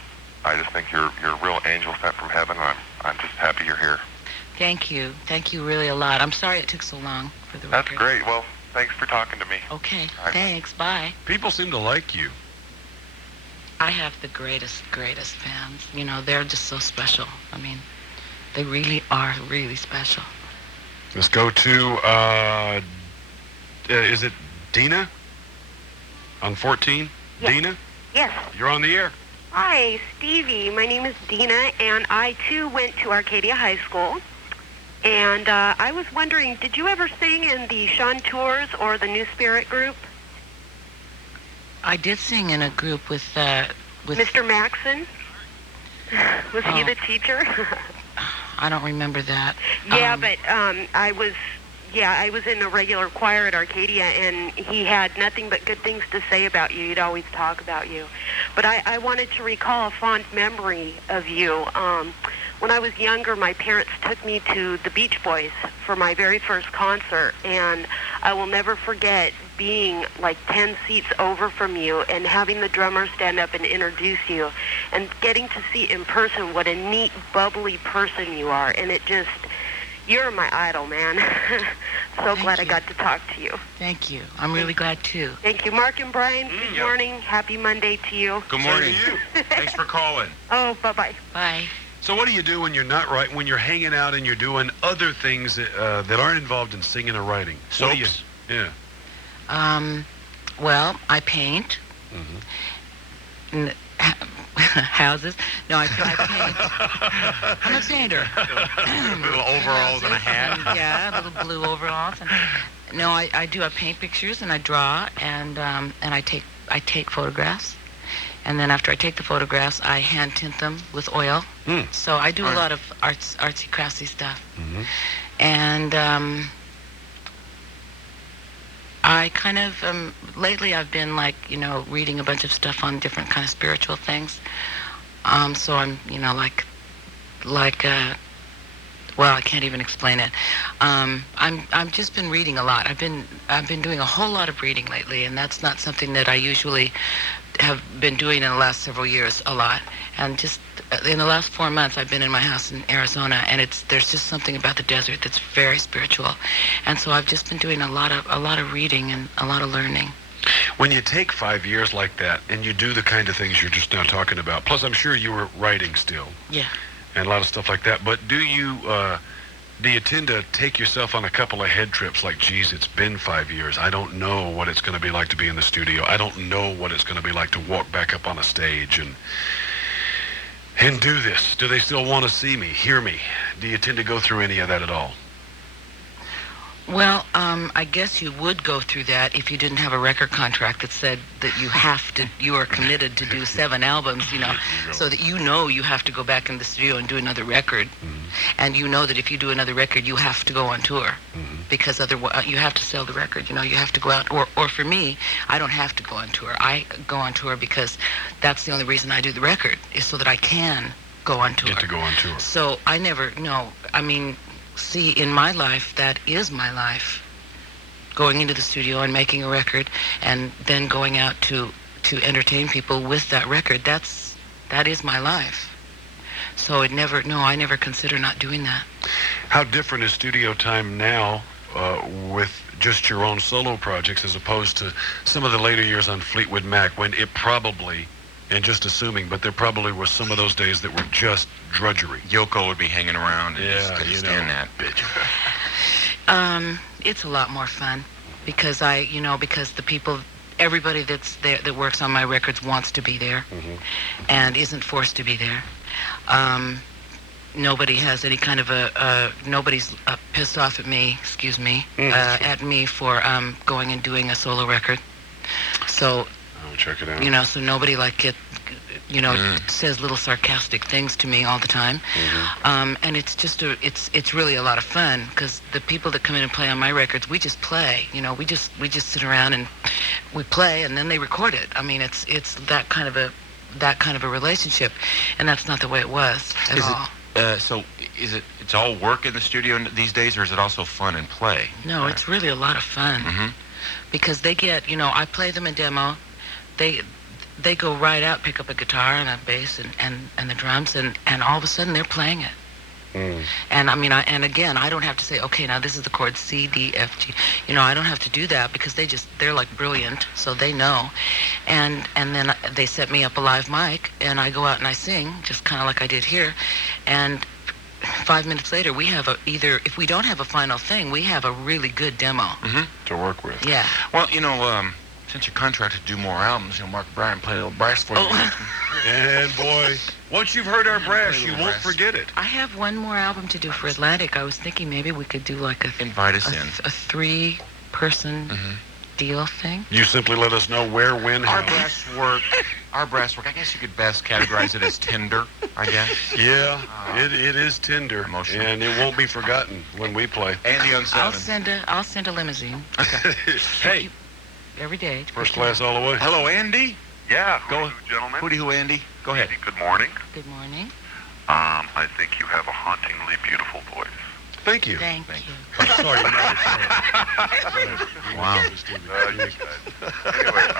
I just think you're a real angel sent from heaven, and I'm just happy you're here. Thank you really a lot. I'm sorry it took so long for the record. That's great. Well, thanks for talking to me. Okay, thanks. Bye. People seem to like you. I have the greatest fans. They're just so special. I mean, they really are really special. Let's go to, is it Dina on 14? Yes. Dina? Yes. You're on the air. Hi, Stevie. My name is Dina, and I, too, went to Arcadia High School. And I was wondering, did you ever sing in the Chanteurs or the New Spirit group? I did sing in a group with Mr. Maxon? Was he the teacher? I don't remember that. Yeah, but I was in a regular choir at Arcadia, and he had nothing but good things to say about you. He'd always talk about you. But I wanted to recall a fond memory of you. When I was younger, my parents took me to the Beach Boys for my very first concert, and I will never forget being like 10 seats over from you and having the drummer stand up and introduce you and getting to see in person what a neat, bubbly person you are. And you're my idol, man. Glad I got to talk to you. Thank you. I'm really glad, too. Thank you. Mark and Brian, good morning. Happy Monday to you. Good morning. Thanks for calling. Oh, bye-bye. Bye. So what do you do when you're not right, when you're hanging out and you're doing other things that aren't involved in singing or writing? Soaps? Yeah. Well, I paint. Houses. No, I paint. I'm a painter. Little overalls and a hat. Yeah, little blue overalls. No, I do. I paint pictures and I draw and I take photographs. And then after I take the photographs, I hand tint them with oil. So I do a lot of artsy craftsy stuff. And I kind of lately I've been like, you know, reading a bunch of stuff on different kind of spiritual things. So I'm, you know, like well, I can't even explain it. I've just been reading a lot. I've been doing a whole lot of reading lately, and that's not something that I usually have been doing in the last several years a lot. And just in the last 4 months, I've been in my house in Arizona, and there's just something about the desert that's very spiritual. And so I've just been doing a lot of reading and a lot of learning. When you take 5 years like that and you do the kind of things you're just now talking about, plus I'm sure you were writing still. Yeah. And a lot of stuff like that. But do you tend to take yourself on a couple of head trips like, geez, it's been 5 years. I don't know what it's going to be like to be in the studio. I don't know what it's going to be like to walk back up on a stage and do this. Do they still want to see me, hear me? Do you tend to go through any of that at all? Well, I guess you would go through that if you didn't have a record contract that said that you are committed to do 7 albums, you know, so that you know you have to go back in the studio and do another record. And you know that if you do another record, you have to go on tour because otherwise you have to sell the record, you know, you have to go out. Or for me, I don't have to go on tour. I go on tour because that's the only reason I do the record is so that I can go on tour. Get to go on tour. So I never, no, I mean, see, in my life, that is my life. Going into the studio and making a record and then going out to entertain people with that record, that is my life. So I never consider not doing that. How different is studio time now with just your own solo projects as opposed to some of the later years on Fleetwood Mac when it probably, and just assuming, but there probably were some of those days that were just drudgery. Yoko would be hanging around and just couldn't stand that bitch. It's a lot more fun because because the people, everybody that's there that works on my records wants to be there and isn't forced to be there. Nobody has any kind of nobody's pissed off at me, at me for going and doing a solo record. So check it out. You know, so nobody says little sarcastic things to me all the time. And it's just it's really a lot of fun because the people that come in and play on my records, we just play. You know, we just sit around and we play, and then they record it. I mean, it's that kind of a relationship, and that's not the way it was at all. So it's all work in the studio these days, or is it also fun and play? No, it's really a lot of fun because they get, I play them a demo. They go right out, pick up a guitar and a bass and the drums, and all of a sudden they're playing it. And I mean, again, I don't have to say, okay, now this is the chord C, D, F, G. I don't have to do that because they're like brilliant, so they know. And then they set me up a live mic, and I go out and I sing, just kind of like I did here. And 5 minutes later, we have if we don't have a final thing, we have a really good demo. To work with. Yeah. Well, since you're contracted to do more albums, Mark Bryan played a little brass for you. And boy, once you've heard our brass, you won't forget it. I have one more album to do for Atlantic. I was thinking maybe we could do like invite us in a 3-person deal thing. You simply let us know where, when, how. Our brass work. I guess you could best categorize it as tender. I guess. Yeah, it is tender, emotional, and it won't be forgotten when we play. Andy on 7. I'll send a limousine. Okay. Hey. Every day. First class all the way. Hello, Andy. Yeah, go, gentlemen. Hooty-hoo, Andy. Go ahead. Good morning. Good morning. I think you have a hauntingly beautiful voice. Thank you. Thank you. Sorry, wow. Anyway,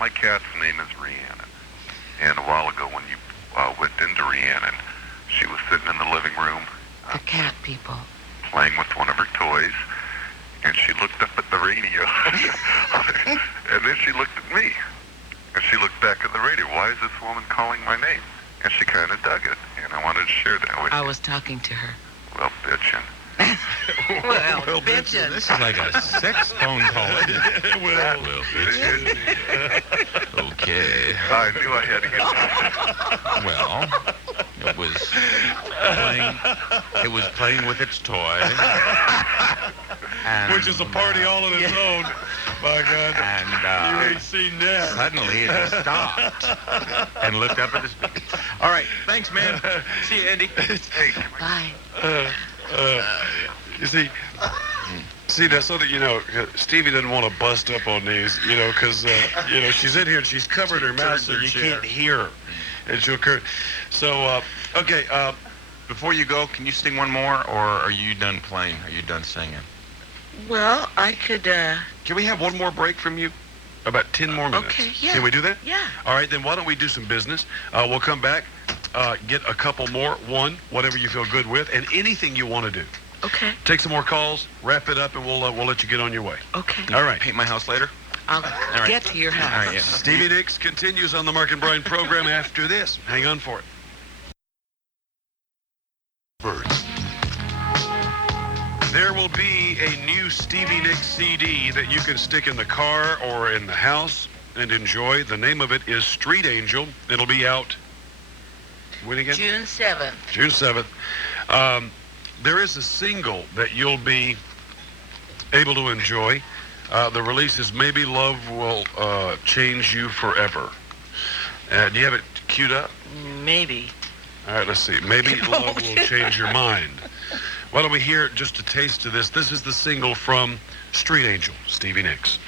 my cat's name is Rhiannon, and a while ago when you went into Rhiannon, she was sitting in the living room. The cat people. Playing with one of her toys. And she looked up at the radio, and then she looked at me, and she looked back at the radio. Why is this woman calling my name? And she kind of dug it, and I wanted to share that with you. I was talking to her. Well, bitchin'. well, bitchin'. This is like a sex phone call. well, bitchin'. Okay. I knew I had to get Well, it was playing with its toy. Which is a party all on its own. My God. And you ain't seen that. Suddenly it just stopped and looked up at the speaker. All right, thanks, man. See you, Andy. Hey. Bye. You see, that's so that you know, Stevie doesn't want to bust up on these, you know, because she's in here and she's covered her mouth so you can't hear her, and she'll curse. So, okay. Before you go, can you sing one more, or are you done playing? Are you done singing? Well, I could. Can we have one more break from you? About 10 more minutes. Okay, yeah. Can we do that? Yeah. All right, then why don't we do some business? We'll come back, get a couple more, one, whatever you feel good with, and anything you want to do. Okay. Take some more calls, wrap it up, and we'll let you get on your way. Okay. All right. Paint my house later? I'll right. get to your house. All right, yeah. Stevie Nicks continues on the Mark and Brian program after this. Hang on for it. Birds. There will be a new Stevie Nicks CD that you can stick in the car or in the house and enjoy. The name of it is Street Angel. It'll be out, when again? June 7th. June 7th. There is a single that you'll be able to enjoy. The release is Maybe Love Will Change You Forever. Do you have it queued up? Maybe. All right, let's see. Maybe Love Will Change Your Mind. Why don't we hear just a taste of this? This is the single from Street Angel, Stevie Nicks.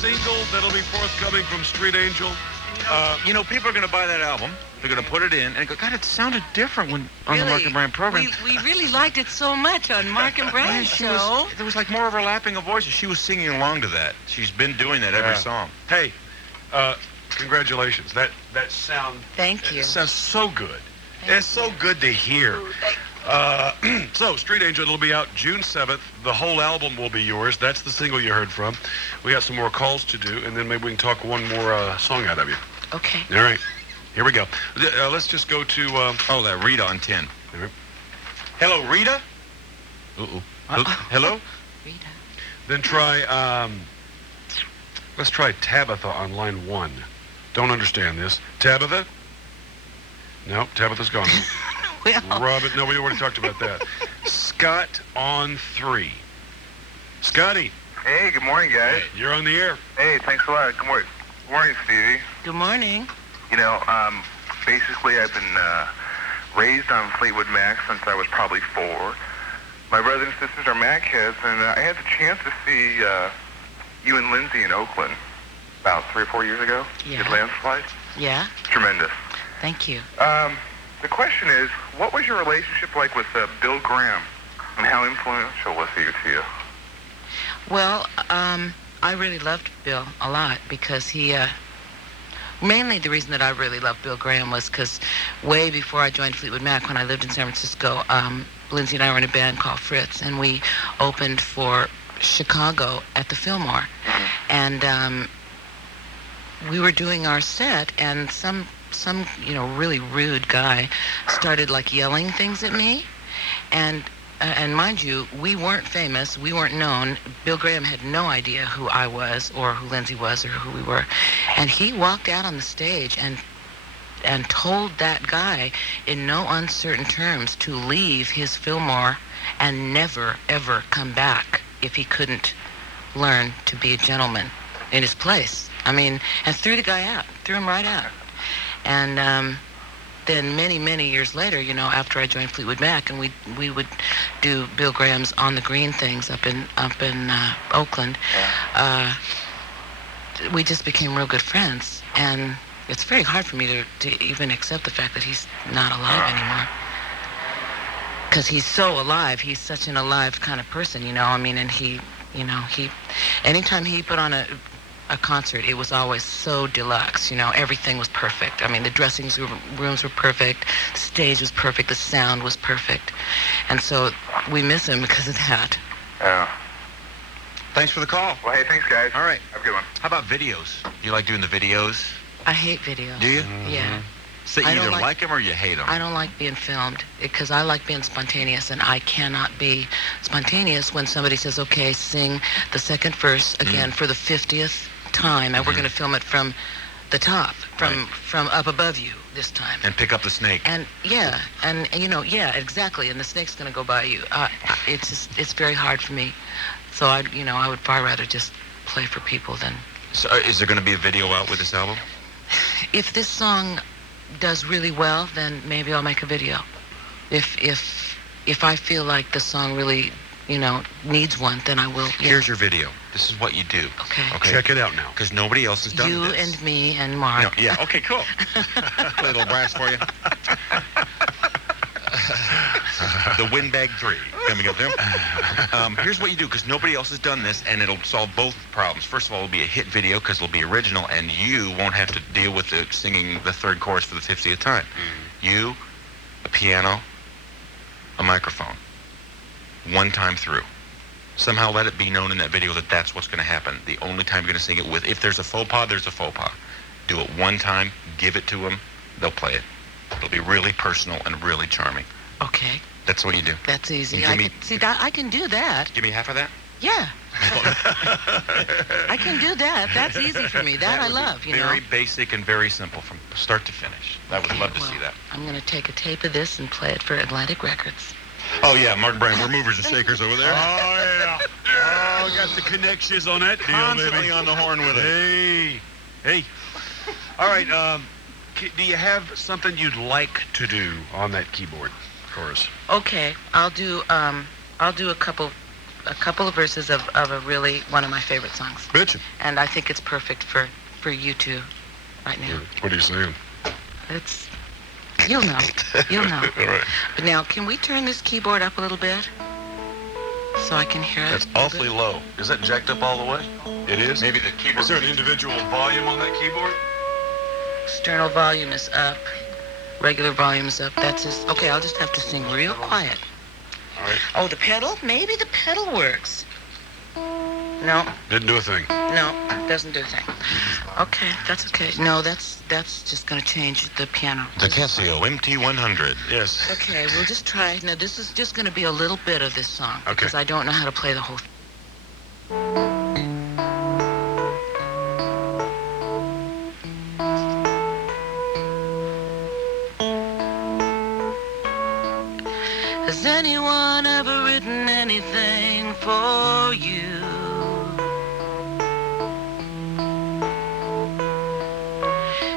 Single that'll be forthcoming from Street Angel. People are going to buy that album. They're going to put it in and go, God, it sounded different when on the Mark and Brian program. We really liked it so much on Mark and Brian's show. There was like more overlapping of voices. She was singing along to that. She's been doing that every song. Hey, congratulations. That sound. Thank you. It sounds so good. It's so good to hear. So, Street Angel, it'll be out June 7th. The whole album will be yours. That's the single you heard from. We got some more calls to do, and then maybe we can talk one more song out of you. Okay. All right. Here we go. Let's just go to... that Rita on 10. Hello, Rita? Hello? Rita. Then try... let's try Tabitha on line 1. Don't understand this. Tabitha? No, Tabitha's gone. Robin, no, we already talked about that. Scott on 3. Scotty. Hey, good morning, guys. Hey, you're on the air. Hey, thanks a lot. Good morning. Good morning, Stevie. Good morning. You know, basically I've been raised on Fleetwood Mac since I was probably 4. My brothers and sisters are Mac heads, and I had the chance to see you and Lindsay in Oakland about 3 or 4 years ago. Yeah. Did Landslide? Yeah. Tremendous. Thank you. The question is, what was your relationship like with Bill Graham, and how influential was he to you? Well, I really loved Bill a lot because he, mainly the reason that I really loved Bill Graham was because way before I joined Fleetwood Mac, when I lived in San Francisco, Lindsay and I were in a band called Fritz, and we opened for Chicago at the Fillmore. And we were doing our set, and some really rude guy started like yelling things at me, and and mind you, we weren't famous, we weren't known. Bill Graham had no idea who I was or who Lindsay was or who we were. And he walked out on the stage and told that guy in no uncertain terms to leave his Fillmore and never, ever come back if he couldn't learn to be a gentleman in his place. I mean, and threw the guy out, threw him right out. And then many, many years later, you know, after I joined Fleetwood Mac, and we would do Bill Graham's On the Green things up in Oakland, we just became real good friends. And it's very hard for me to even accept the fact that he's not alive anymore. Because he's so alive. He's such an alive kind of person, you know. I mean, and anytime he put on a concert, it was always so deluxe, you know. Everything was perfect. I mean, the dressing rooms were perfect. The stage was perfect. The sound was perfect. And so we miss him because of that. Yeah. Thanks for the call. Well, hey, thanks, guys. All right. Have a good one. How about videos? You like doing the videos? I hate videos. Do you? Yeah. So you either like them or you hate them? I don't like being filmed because I like being spontaneous, and I cannot be spontaneous when somebody says, okay, sing the second verse again for the 50th time, and we're going to film it from the top, from up above you this time. And pick up the snake. And you know, exactly, and the snake's going to go by you. It's very hard for me. So I would far rather just play for people than... So is there going to be a video out with this album? If this song does really well, then maybe I'll make a video. If I feel like the song really, you know, needs one, then I will. Yeah. Here's your video. This is what you do. Okay. Check it out now. Because nobody else has done you this. You and me and Mark. No, yeah. Okay. Cool. Play a little brass for you. The Windbag 3 coming up there. Here's what you do, because nobody else has done this, and it'll solve both problems. First of all, it'll be a hit video because it'll be original, and you won't have to deal with singing the third chorus for the 50th time. You, a piano, a microphone, one time through. Somehow let it be known in that video that that's what's going to happen. The only time you're going to sing it with, if there's a faux pas, there's a faux pas. Do it one time, give it to them, they'll play it. It'll be really personal and really charming. Okay. That's what you do. That's easy. I can do that. Give me half of that? Yeah. I can do that. That's easy for me. That I love, you know. Very basic and very simple from start to finish. I would love to see that. I'm going to take a tape of this and play it for Atlantic Records. Oh, yeah, Mark Bryan, we're movers and shakers over there. Oh, yeah. Oh, got the connections on that deal, Constantly baby. on the horn with it. Hey. All right, do you have something you'd like to do on that keyboard chorus? Okay, I'll do a couple of verses of a really one of my favorite songs. Bitchin'. And I think it's perfect for you two right now. What are you saying? You'll know. All right. But now, can we turn this keyboard up a little bit so I can hear it? That's awfully low. Is that jacked up all the way? It is? Maybe the keyboard... Is there an individual volume on that keyboard? External volume is up. Regular volume is up. That's just... Okay, I'll just have to sing real quiet. All right. Oh, the pedal? Maybe the pedal works. No. Didn't do a thing. No, doesn't do a thing. Okay, that's okay. No, that's just going to change the piano. The Casio MT100. Yes. Okay, we'll just try. Now, this is just going to be a little bit of this song. Okay. Because I don't know how to play the whole thing. Has anyone ever written anything for you?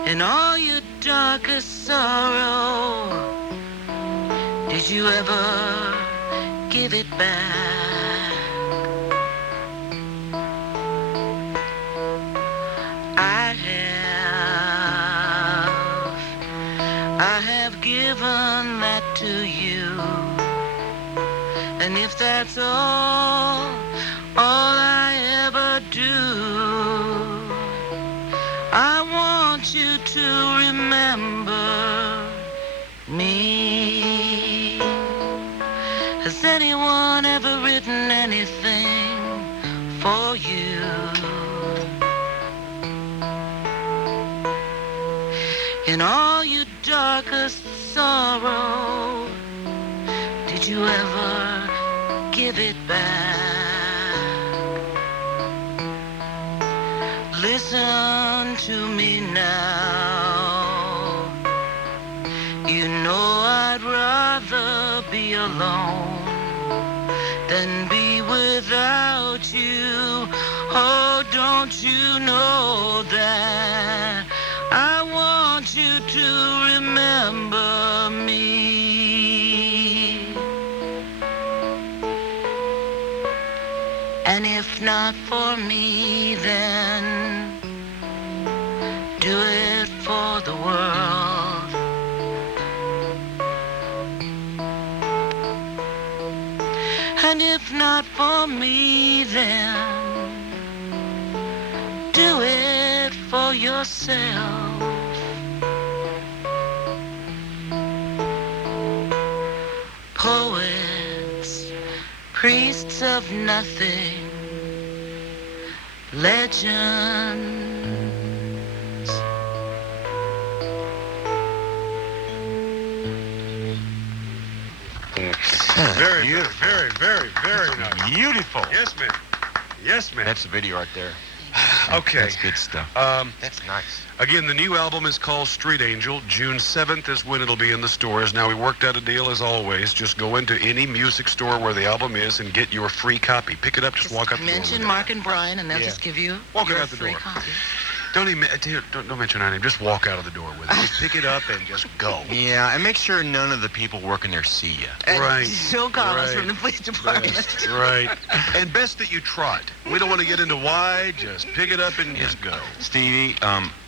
In all your darkest sorrow, did you ever give it back? I have given that to you. And if that's all I ever do, I want you to remember me. Has anyone ever written anything for you? In all your darkest sorrow, did you ever give it back. Listen to me now. You know I'd rather be alone than be without you. Oh, don't you know that I want you to remember me? And if not for me, then do it for the world. And if not for me, then do it for yourself. Poets, priests of nothing, legends. Very, very, very, very nice. Beautiful. Yes, ma'am. Yes, ma'am. That's the video right there. Okay. That's good stuff. That's nice. Again, the new album is called Street Angel. June 7th is when it'll be in the stores. Now, we worked out a deal as always. Just go into any music store where the album is and get your free copy. Pick it up, just walk out the door. Mention Mark and Brian, and they'll just give you your free copy. Don't mention our name. Just walk out of the door with it. Just pick it up and just go. Yeah, and make sure none of the people working there see you. Right. Don't call us from the police department. Right. And best that you tried. We don't want to get into why. Just pick it up and just go. Stevie,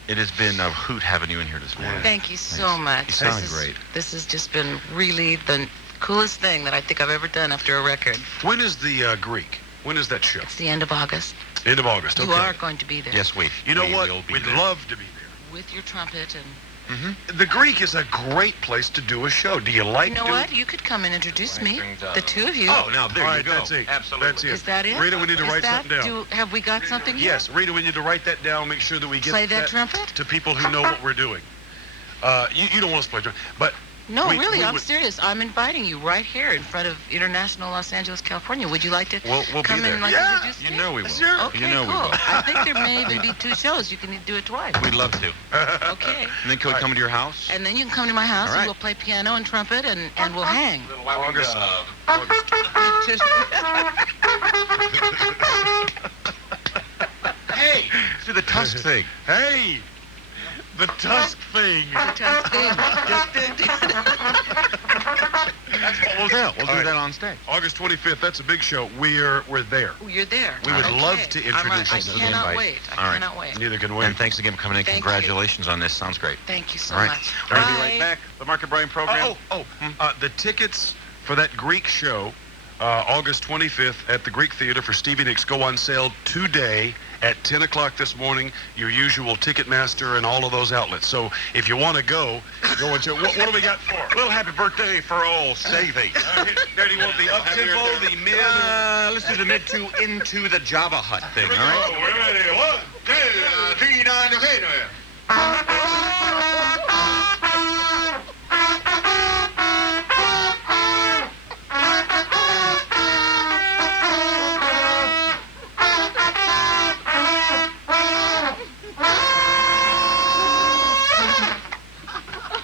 it has been a hoot having you in here this morning. Thank you so much. You sound great. This has just been really the coolest thing that I think I've ever done after a record. When is the Greek? When is that show? It's the end of August. End of August, okay. You are going to be there. Yes, You know what? We'd love to be there. With your trumpet and... The Greek is a great place to do a show. Do you like You know what? You could come and introduce me, the two of you. Oh, now there you go. That's it. Absolutely. That's it. Is that it? Rita, we need to write something down. Have we got something here? Yes, Rita, we need to write that down. Make sure that we get Play that trumpet? to people who know what we're doing. You don't want us to play trumpet, but No, we I'm would- serious. I'm inviting you right here in front of International Los Angeles, California. Would you like to We'll come be there. in and introduce me? You know we will. Sure. Okay, You know cool. we will. I think there may even be two shows. You can do it twice. We'd love to. Okay. And then can we come to your house? And then you can come to my house All and right. we'll play piano and trumpet and we'll hang. August. Hey, let's do the Tusk thing. Hey, the Tusk thing. The Tusk thing. That's what we'll do. We'll do that on stage. August 25th. That's a big show. We're there. Oh, you're there. We would Okay. love to introduce I you to the cannot invite. wait. All I right. cannot wait. Neither can we. And thanks again for coming in. Thank you. Congratulations on this. Sounds great. Thank you so All right. much. We're going to Bye. be right back. The Mark and Brian program. The tickets for that Greek show, August 25th at the Greek Theater for Stevie Nicks, go on sale today at 10 o'clock this morning, your usual Ticketmaster and all of those outlets. So if you want to go into... What do we got for? A little happy birthday for old Stevie. There, do you want the up-tempo, the mid? Let's do the mid to into the Java Hut thing, all right? We're ready. 1, 2, 3, 9, 10.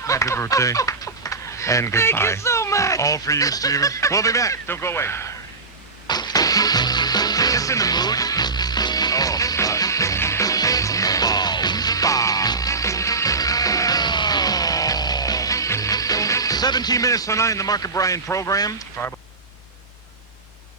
Happy birthday and goodbye. Thank you so much. All for you, Stevie. We'll be back. Don't go away. Just in the mood. Oh, 17 minutes to 9, the Mark and Brian program. 5